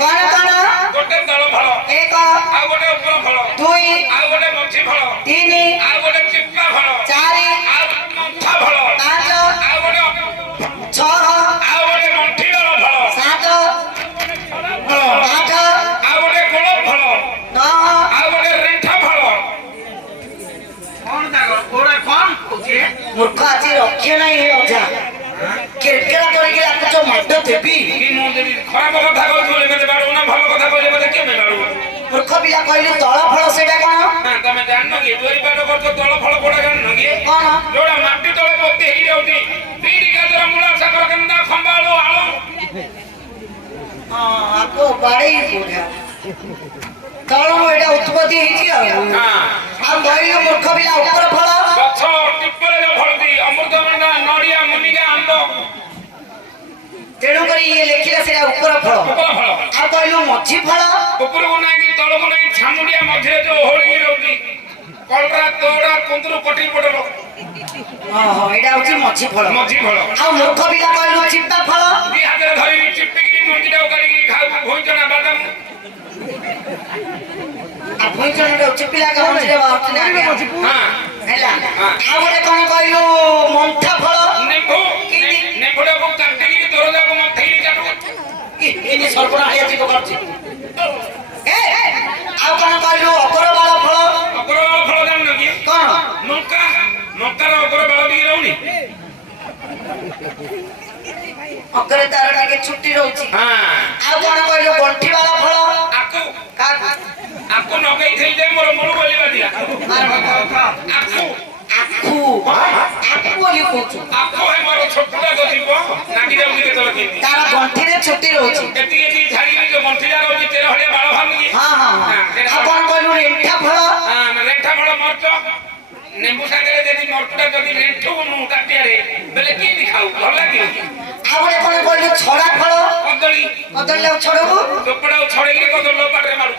କଣ କଣ ଗୋଟେ ଦଳ ଫଳ ଏକ ଆଉ ଗୋଟେ ଉପର ଫଳ 2 ଆଉ ଗୋଟେ ମଝି ଫଳ 3 ଆଉ ଗୋଟେ ଚିପା ଫଳ 4 ଆଉ ମନ୍ଥା ଫଳ 5 ଆଉ ଗୋଟେ 6 ଆଉ ଗୋଟେ ମଣ୍ଠି ଦଳ ଫଳ 7 ଫଳ 8 ଆଉ ଗୋଟେ ଗୋଳ ଫଳ 9 ଆଉ ଗୋଟେ ରେଣ୍ଠା ଫଳ କଣ ତାଗ ଓରା କଣ କହୁଛି ମୂର୍ଖ ଆଜି ରକ୍ଷା ନାହିଁ ଅଜା କେରକେରା କରିକି ଆକୁ ଯୋଉ ମାଡ ଦେବି କି ମୁଁ ଦେବି ଖରାପ କଥା କହୁଛୁ ବୋଲି ମତେ ବାଡୁ ନା ଭଲ କଥା କହିଲେ ମତେ କେବେ ବାଡୁ ମୂର୍ଖ ପିଲା କହିଲେ ତଳ ଫଳ ସେଇଟା କଣ ତମେ ଜାଣିନ କି ଦୁଇ ପାଟ କରୁଛ ତଳ ଫଳ କୋଉଟା ଜାଣିନ କି କଣ ଯୋଉଟା ମାଟି ତଳେ ପୋତି ହେଇକି ଯାଉଛି ତିନି ଗାଜର ମୂଳା ଶାଗ କେନ୍ଦା ଖମ୍ବାଳୁ ଆଳୁ ହଁ ଆକୁ ବାଡେଇ ପଡା ତଳରୁ ଏଇଟା ଉତ୍ପତ୍ତି ହେଇଛି ଆଉ କହିଲେ ମୂର୍ଖ ପିଲା ଉପର ଫଳ ଗଛ ଟିପରେ ଯୋଉ ଫଳନ୍ତି ଅମୃତଭଣ୍ଡା ନଡ଼ିଆ ମୁନିକା ଆମ୍ବ ତେଣୁକରି ଇଏ ଲେଖିଲା ସେଇଟା ଉପର ଫଳ ଉପର ଫଳ ଆଉ କହିଲୁ ମଝି ଫଳ ଉପରକୁ ନାଇଁ ତଳକୁ ନାଇଁ ଛାମୁଡିଆ ମଝିରେ ଯୋଉ ହୋଳିକି ରହୁଛି କଲରା ତୋଡା କୁନ୍ଦୁରୁ କଟିକି ପଡଲ ଓହୋ ଏଇଟା ହଉଛି ମଝି ଫଳ ମଝି ଫଳ ଆଉ ମୂର୍ଖ ପିଲା କହିଲୁ ଚିପା ଫଳ ଦି ହାତରେ ଧରିକି ଚିପିକି ମଞ୍ଜିଟାକୁ କାଢିକି ଖାଉ ଭୋଇଚଣା ବାଦାମ ଆଉ ଭୁଇଁଚଣରେ ଚିପିଲା ମଝିରେ ବାହାରୁଛି ନା ହେଲା ଆଉ ଗୋଟେ କଣ କହିଲୁ ମନ୍ଥା ଫଳ ନେମ୍ଭୁ ନେମ୍ଭୁଟାକୁ କାଟିକି ଦରଜାକୁ ମନ୍ଥେଇକି କାଟୁ ଏମିତି ସର୍ବନାଳିଆ ଜୀବ କରୁଛି ଆଉ କଣ କହିଲୁ ଅଗରବାଳ ଫଳ ଅଗରବାଳ ଫଳ ଜାଣିନ କି କଣ ନଙ୍କାର ଅଗରବାଳ ଟିକେ ରହୁନି ଅଗରେ ତାର ଟିକେ ଛୁଟି ରହୁଛି ଆଉ କଣ କହିଲୁ ଗଣ୍ଠିବାଳ ଫଳ ଆକୁ ଆକୁ ନଗେଇଥିଲି ଯେ ମୋର ମୁଳୁ ବୋଲି ବାଜିଲା ଆକୁ ବୋଲି କହୁଛୁ ଆକୁ ହେ ମୋର ଛୋଟଟା ତ ଥିବ ନାକି ଯାଉଛି କେତେବେଳେ କେମିତି ତାର ଗଣ୍ଠିରେ ଛୁଟି ରହୁଛି ଏତିକି ଛାଡିକି ଯୋଉ ଗଣ୍ଠିଟା ରହୁଛି ତେର ଭଳିଆ ବାଳ ଭାବୁନି ଆଉ କଣ କହିଲୁ ରେଣ୍ଠା ଫଳ ରେଣ୍ଠା ଫଳ ମର୍ଚ ନେମ୍ବୁ ସାଙ୍ଗରେ ଯଦି ମର୍ଚଟା ଯଦି ରେଣ୍ଠୁନୁ ତାଟିଆରେ ବେଲେ କେମିତି ଖାଉ ଭଲ ଲାଗିବ ଆଉ ଗୋଟେ କଣ କହିଲୁ ଛଡା ଫଳ କଦଳୀ ଆଉ ଛଡକୁ ଚୋପଡାକୁ ଛଡେଇକି କଦଳୀ ପାଟିରେ ମାରୁ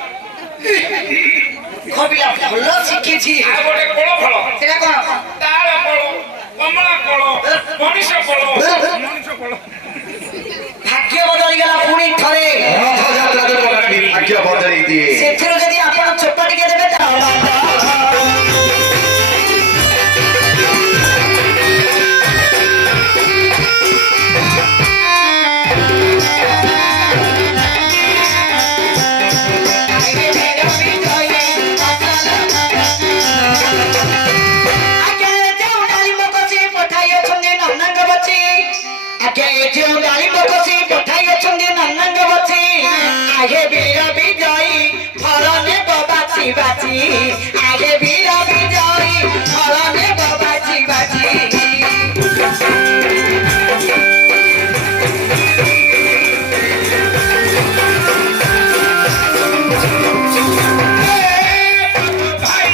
ଖବିଲା ଭଲ ଶିଖିଛି ଆଉ ଗୋଟେ କୋଳ ଫଳ ସେଟା କଣ ତାଳ ଫଳ କମଳା ଫଳ ମଣିଷ ଫଳ ଭାଗ୍ୟ ବଦଳିଗଲା ପୁଣି ଥରେ ଭାଗ୍ୟ ବଦଳେଇ ଦିଏ ସେଥିରୁ ଯଦି ଆପଣ ଚୋପା ଟିକେ ଦେବେ আগে বীর বিজয়ী ফল নেব বাছি বাছি আগে বীর বিজয়ী ফল নেব বাছি বাছি ভাই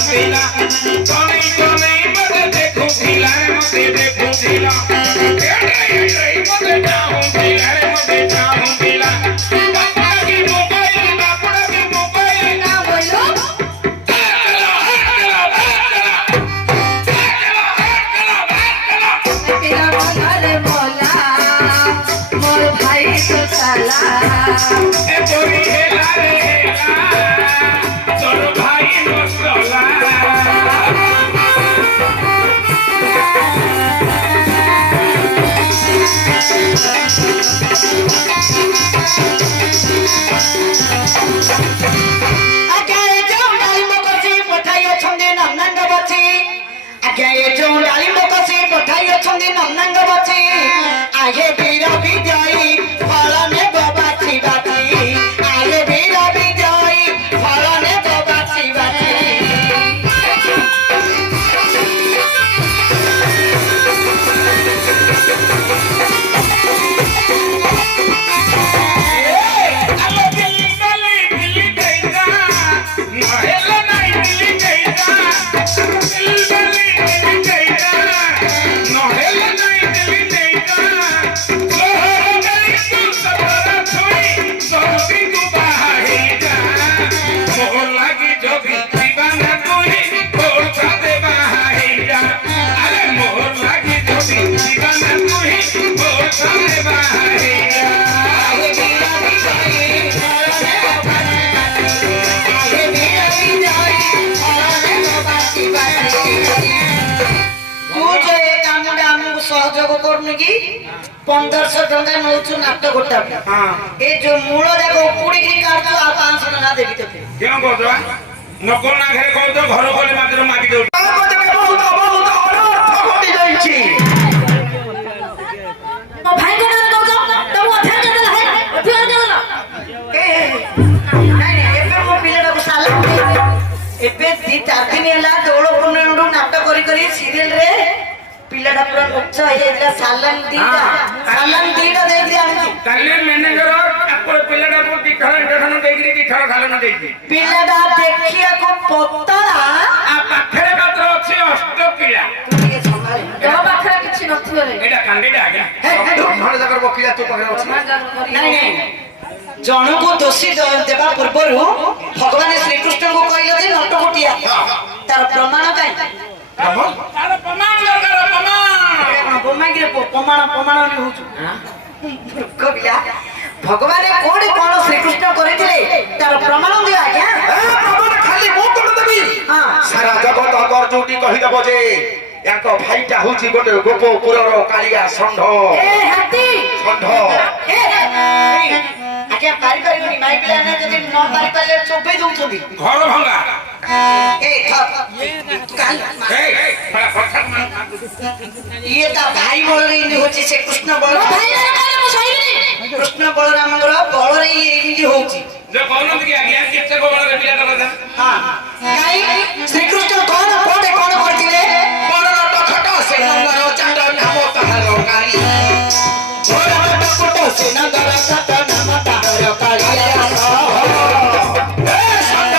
ଚାହୁଁଥିଲା ତନେଇ ତନେଇ ମତେ ଦେଖୁଥିଲା ରେ ମତେ ଦେଖୁଥିଲା ମତେ ଚାହୁଁଥିଲା ରେ ମତେ ଚାହୁଁଥିଲା सहयोग करनी कि 1500 टंका नौचु नाट गोटा ए जो मूल जाक उपुड़ी की काटू आ 500 ना देबी तते क्यों कहतो नको ना घरे कहतो घर कोले मात्र मागी दो बहुत बहुत अनर्थ घटी जाईछि ମୋ ଭାଇଙ୍କ ନାଁ କହୁଛ ତମକୁ ଅଧ୍ୟାୟ ଦେଲା ହେ ଅଧ୍ୟାୟ ଦେଲା ए नाही एबे मो पिलेटा को साला एबे 2-4 दिन होला दौड़ पुनरुडू नाटक करी सीरियल रे पिलेटा पूरा नोच हे जेला सालन दीटा दे दिया काले मैनेजर आपको पिलेटा को दिखरा इंजेक्शन देगिरी की खरा खालन देगी पिलेटा देखिया को पतला आ पाखरे मात्र अछि अष्ट किला तुके संभाल ତମ ପାଖରେ କିଛି ନଥିବ ରେ एटा कांडीटा आज्ञा ब्रह्मांड जाकर बकिला तू पकड़ अछि नहीं जन को दोषी देवा पूर्व भगवान श्री कृष्ण को कहले जे नटकुटिया तार प्रमाण काई तार प्रमाण दरकार प्रमाण प्रमाण नहीं होछु कबिला भगवान कोड कोन श्री कृष्ण करिथिले तार प्रमाण दिया आज्ञा प्रमाण खाली मो कोन देबी हां सारा जगत अगर जोटी कहि दबो जे याको भाईटा होची गोटे गोपपुरर कालिया षंढ ଏ ହାତୀ षंढ आज्ञा पारी पारी माई पिला ने जदि न पारी पाले चोपे दउछथि घर भंगा ए थक काल बड़ा फटक मान ये ता भाई बोल रही होची से कृष्ण बोल ମୋ ଭାଇ ନାଁ କହିଲେ ମୁଁ ସହିବିନି कृष्ण बलरामଙ୍କର ବଳ ରେ ଏମିତି ହଉଛି जो कौन कि आज्ञा कितने को बड़ा बिला करता हां काई श्री कृष्ण कोन करथिले बड़ नटखट से नंदर चाट नाम ताहार काली बड़ नटखट से नंदर चाट नाम ताहार कालिया ए षंढ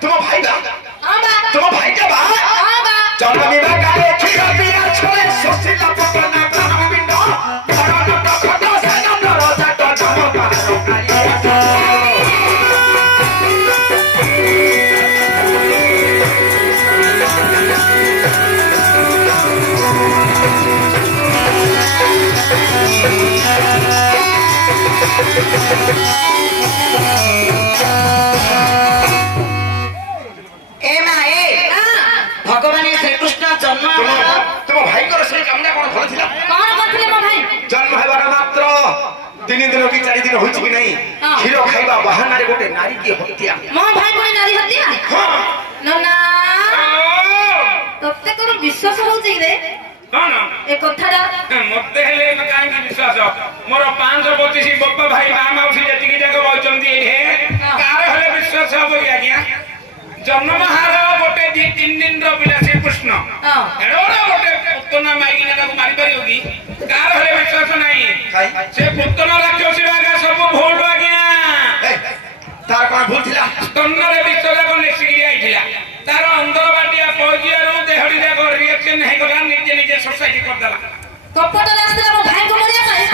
तुम भाई का ହଁ ବା तुम भाई का बा ହଁ ବା जन्म निवा काले क्षीर पिया छोले सुशीला पटना ब्रह्मपिंड बड़ नटखट से नंदर चाट नाम ताहार कालिया ए माए भगवान श्री कृष्ण जन्म तुम भाई को से कामना कोन भल थिला କଣ କରିଥିଲେ ମୋ ଭାଇ जन्म हेबार मात्र 3 दिन कि 4 दिन होइछि कि नहीं हाँ। क्षीर खाइबा बहाना रे गोटे नारी की हत्या ମୋ ଭାଇ ପୁଣି ନାରୀ ହତ୍ୟା हां ନନା ତତେ କଣ ବିଶ୍ୱାସ ହଉଛି ରେ कौन ଏ କଥାଟା मते हेले काहे विश्वास मोर 525 बप्पा भाई मां मौसी जति की जगह होचंदी हे ବିଶ୍ୱାସ ହବ କି ଆଜ୍ଞା ଜନ୍ମହାର ଗୋଟେ 2-3 ଦିନର ପିଲା ଶ୍ରୀକୃଷ୍ଣ ଏଡ ଗୋଟେ ପୁତନା ମାଇକିନା ତାକୁ ମାରିପାରିବ କି କାହାର ହେଲେ ବିଶ୍ୱାସ ନାହିଁ ସେ ପୁତନା ରାକ୍ଷସୀ ଆଜ୍ଞା ସବୁ ଭୁଲ ଆଜ୍ଞା ତାର କଣ ଭୁଲ ଥିଲା ସ୍ତନରେ ବିଷ ଯାକ ନେସିକି ଯାଇଥିଲା ତାର ଅନ୍ଦର ବାଟିଆ ପହଞ୍ଚିବାରୁ ଦେହଟି ଯାକ ରିଏକ୍ସନ ହେଇଗଲା ନିଜେ ନିଜେ ସୋସାଇଟି କରିଦେଲା କପଟ ରାସ୍ତାରେ ମୋ ଭାଇଙ୍କୁ ମରିବା ପାଇଁ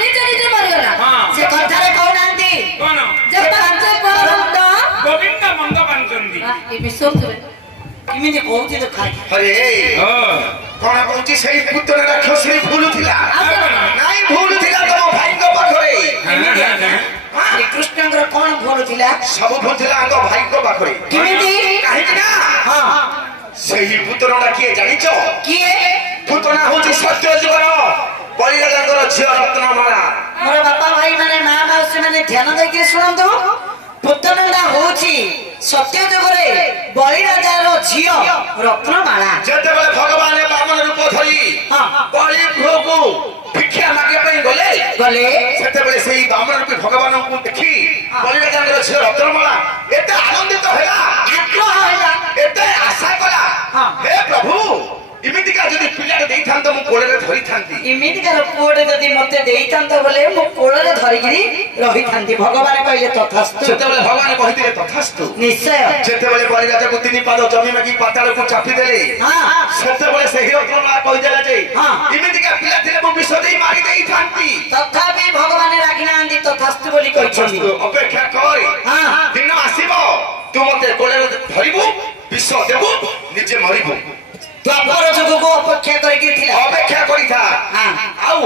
ନିଜେ ନିଜେ ମରିଗଲା ସେ କଥାରେ କହୁନାହାନ୍ତି କଣ ଯେ ପାଞ୍ଚ ପରମନ୍ଦ ଗୋବିନ୍ଦ ମନ୍ଦ ପାଞ୍ଚନ୍ତି ଏ ବିଶ୍ୱାସ କେମିତି କହୁଛି ତ ଖାଇ ଆରେ କଣ କହୁଛି ସେଇ ପୁତନା ରାକ୍ଷସୀ ଭୁଲ ଥିଲା ନାଇଁ ଭୁଲ ଥିଲା ତମ ଭାଇଙ୍କ ପାଖରେ ଶ୍ରୀକୃଷ୍ଣଙ୍କର କଣ ଭୁଲ ଥିଲା ସବୁ ଭୁଲ ଥିଲା ଆମ ଭାଇଙ୍କ ପାଖରେ କେମିତି କାହିଁକି ନା ସେହି ପୁତନା କିଏ ଜାଣିଛ କିଏ ପୁତନା ହଉଛି ସତ୍ୟଯୁଗର ବଳିରାଜାଙ୍କର ଝିଅ ରତ୍ନମାଳା ମୋର ବାପା ଭାଇ ମାନେ ମା ମାଉସୀ ମାନେ ଧ୍ୟାନ ଦେଇକି ଶୁଣନ୍ତୁ ପୁତନା ହଉଛି ସତ୍ୟ ଯୁଗରେ ବଳିରାଜାର ଝିଅ ରତ୍ନମାଳା ଯେତେବେଳେ ଭଗବାନ ବାମନ ରୂପ ଧରି ବଳି ଗୃହକୁ ଭିକ୍ଷା ମାଗିବା ପାଇଁ ଗଲେ ସେତେବେଳେ ସେଇ ବାମନ ରୂପୀ ଭଗବାନଙ୍କୁ ଦେଖି ବଳିରାଜାଙ୍କର ଝିଅ ରତ୍ନମାଳା ଏତେ ଆନନ୍ଦିତ ହେଲା ଆଗ୍ରହ ହେଲା ଏତେ ଆଶା କଲା ହେ ପ୍ରଭୁ ଏମିତିକା ଯଦି ପିଲାଟେ ଦେଇଥାନ୍ତ ମୁଁ କୋଳରେ ଧରିଥାନ୍ତି ଏମିତିକାର ପୁଅଟେ ଯଦି ମତେ ଦେଇଥାନ୍ତ ବୋଲେ ମୁଁ କୋଳରେ ଧରିକିରି ରହିଥାନ୍ତି ଭଗବାନ କହିଲେ ତଥାସ୍ତୁ ସେତେବେଳେ ଭଗବାନ କହିଥିଲେ ତଥାସ୍ତୁ ନିଶ୍ଚୟ ଯେତେବେଳେ ବଳିରାଜାକୁ 3 ପାଦ ଜମି ମାଗି ପାତାଳକୁ ଚାପିଦେଲେ ସେତେବେଳେ ସେହି ରତ୍ନମାଳା କହିଦେଲା ଯେ ଏମିତିକା ପିଲା ଥିଲେ ମୁଁ ବିଷ ଦେଇ ମାରି ଦେଇଥାନ୍ତି ତଥାପି ଭଗବାନ ରାଗିନାହାନ୍ତି ତଥାସ୍ତୁ ବୋଲି କହିଛନ୍ତି ଅପେକ୍ଷା କରେ ଦିନ ଆସିବ ତୁ ମତେ କୋଳରେ ଧରିବୁ ବିଷ ଦେବୁ ନିଜେ ମରିବୁ ଦ୍ୱାପର ଯୁଗକୁ ଅପେକ୍ଷା କରିକି ଥିଲା ଅପେକ୍ଷା କରିଥା ଆଉ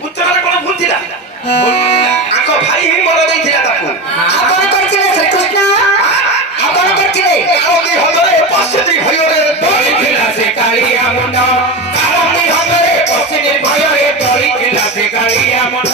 ପୁତ୍ରରେ କଣ ଭୁଲ ଥିଲା ଆଙ୍କ ଭାଇ ହିଁ ବର ଦେଇଥିଲା ତାକୁ ଆପଣ କରିଥିଲେ ଶ୍ରୀକୃଷ୍ଣ ଆପଣ କରିଥିଲେ କାଳନ୍ଦୀ ହ୍ରଦରେ ପଶିଛି ଭୟରେ ଡରିଥିଲା ସେ କାଳିଆ ମୁଣ୍ଡ କାଳନ୍ଦୀ ହ୍ରଦରେ ପଶି ନିର୍ଭୟରେ ଡରିଥିଲା ସେ କାଳିଆ ମୁଣ୍ଡ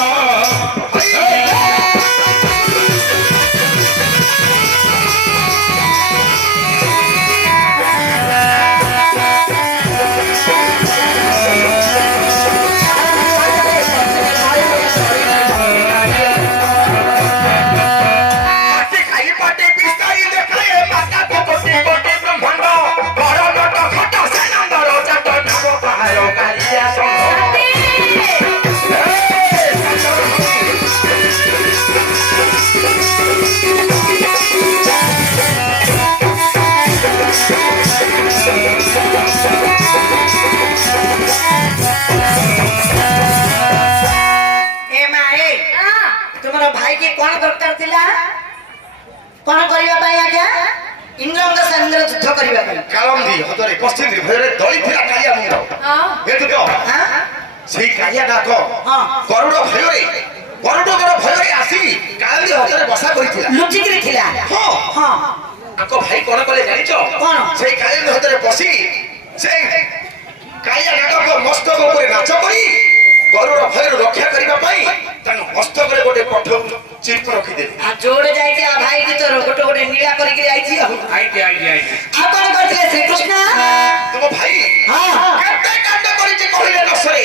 କଣ ଦରକାର ଥିଲା କଣ କରିବା ପାଇଁ ଆଜ୍ଞା ଇନ୍ଦ୍ରଙ୍କ ସାଙ୍ଗରେ ଯୁଦ୍ଧ କରିବା ପାଇଁ କାଳନ୍ଦୀ ହ୍ରଦରେ ପଶି ନିର୍ଭୟରେ ଦଳିଥିଲା କାଳିଆ ମୁଣ୍ଡ ଏତୁକ ସେଇ କାଳିଆ ଡାକ ଗରୁଡ ଭୟରେ ଆସି କାଳନ୍ଦୀ ହ୍ରଦରେ ବସା କରିଥିଲା ଲୁଚିକିରି ଥିଲା ତାଙ୍କ ଭାଇ କଣ କଲେ ଜାଣିଛ କଣ ସେଇ କାଳନ୍ଦୀ ହ୍ରଦରେ ପଶି ସେ କାଳିଆ ଡାକଙ୍କ ମସ୍ତକ ଉପରେ ନାଚ କରି ଗରୁଡ ଭୟରୁ ରକ୍ଷା କରିବା ପାଇଁ ତାଙ୍କ ମସ୍ତକରେ ଗୋଟେ କଠୋର ଚିପ ରଖିଦେଲେ ଯୋଉଡେ ଯାଇଛି ଆ ଭାଇ ଭିତର ଗୋଟେ ନୀଳା କରିକି ଯାଇଛି ଆଉ କଣ କରିଥିଲେ ଶ୍ରୀକୃଷ୍ଣ ତୁମ ଭାଇ କେତେ କାଣ୍ଡ କରିଛି କହିଲେ ନ ସରେ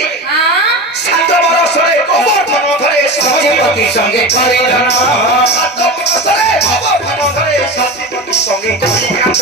7 ବର୍ଷରେ ଗୋବର୍ଦ୍ଧନ ଧରେ ସତୀପତି ସଙ୍ଗେ କରି 7 ବର୍ଷରେ ଗୋବର୍ଦ୍ଧନ ଧରେ ସତୀପତି ସଙ୍ଗେ କରି କାଣ୍ଡ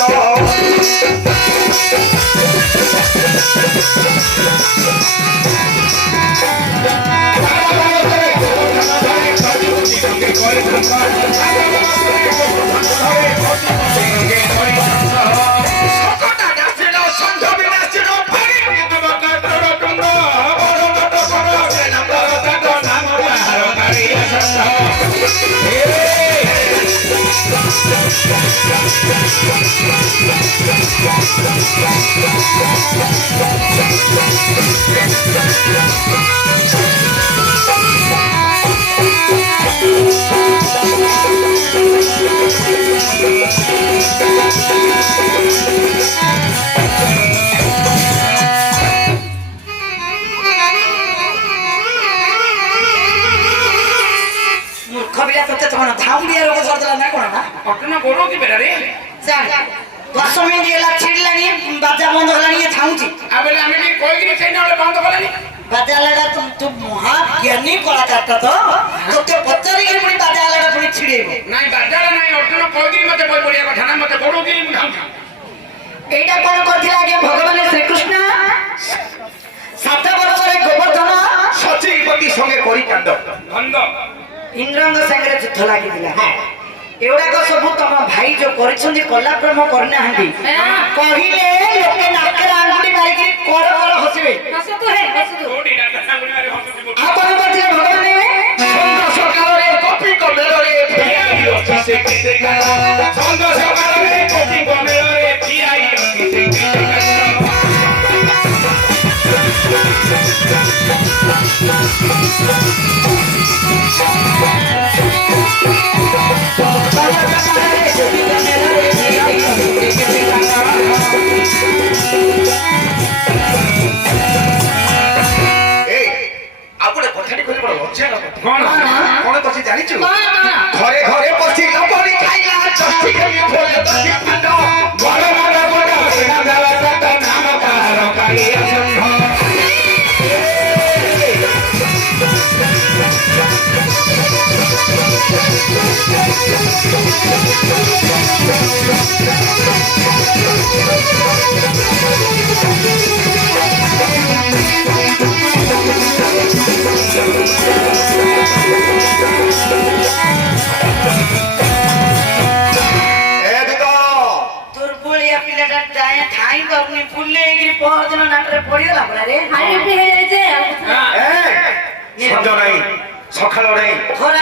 बाजा बंद होलानी छाऊची आबेले आमे भी कोई नहीं छैन ओले बंद होलानी बाजा लाडा तू महा ज्ञानी कलाकार तो तोते पत्तरी के पुनी बाजा लाडा पुनी ଛିଡେଇବ ନାଇଁ ଦାଦାର ନାଇଁ ଅର୍ଜୁନ କହିକି ମତେ ବହି ପଢିବା କଥା ନା ମତେ ଗୋଡଉଥିଲି ମୁଁ ଖାଉଛା এইটা কোন করছিল আগে ভগবান শ্রীকৃষ্ণ 7 বছরে গোবর্ধন সচিবতী সঙ্গে করি কাণ্ড ধন্দ ইন্দ্রঙ্গ সাଙ୍ଗরে যুদ্ধ লাগিଥିଲା এগুড়াক সবু তম ভাই যে করছেন কলাক্রম করনাহান্তি কহিলে লোকে নাকের আঙ্গুলি মারিকি কর কর হসিবে କୋଉଠି ଦାଦା ସାଙ୍ଗୁଳି ମାରି ହସୁଛି আপন করছিল ভগবান সন্ধ্যা সকালে কপিଙ୍କ মেଳରେ ভিআই ଅଛି ସେ କେତେ କାଳ ସନ୍ଧ୍ୟା ସକାଳରେ କୋଟିଙ୍କ ମେଳରେ ଭିଆଇ ଅଛି ସେ କେତେ କାଳ এই আপনে কথাটি কই বড় লজ্জা লাগে କଣ কোন কথা জানিছু ঘরে ঘরে বসি লবণী খাইলা চষ্টি খেলি ফলে দশি পান্ড বড় বড় বড় সেনা দেওয়া কত নাম কার কালিয়া সিংহ দুর্বলিয়া পিলাটা যায় ঠাই করনি ফুললে গিয়ে পরদিন নাটরে পড়িগলা পড়া রে হ্যাঁ সঞ্জ নাই সকাল নাই খরা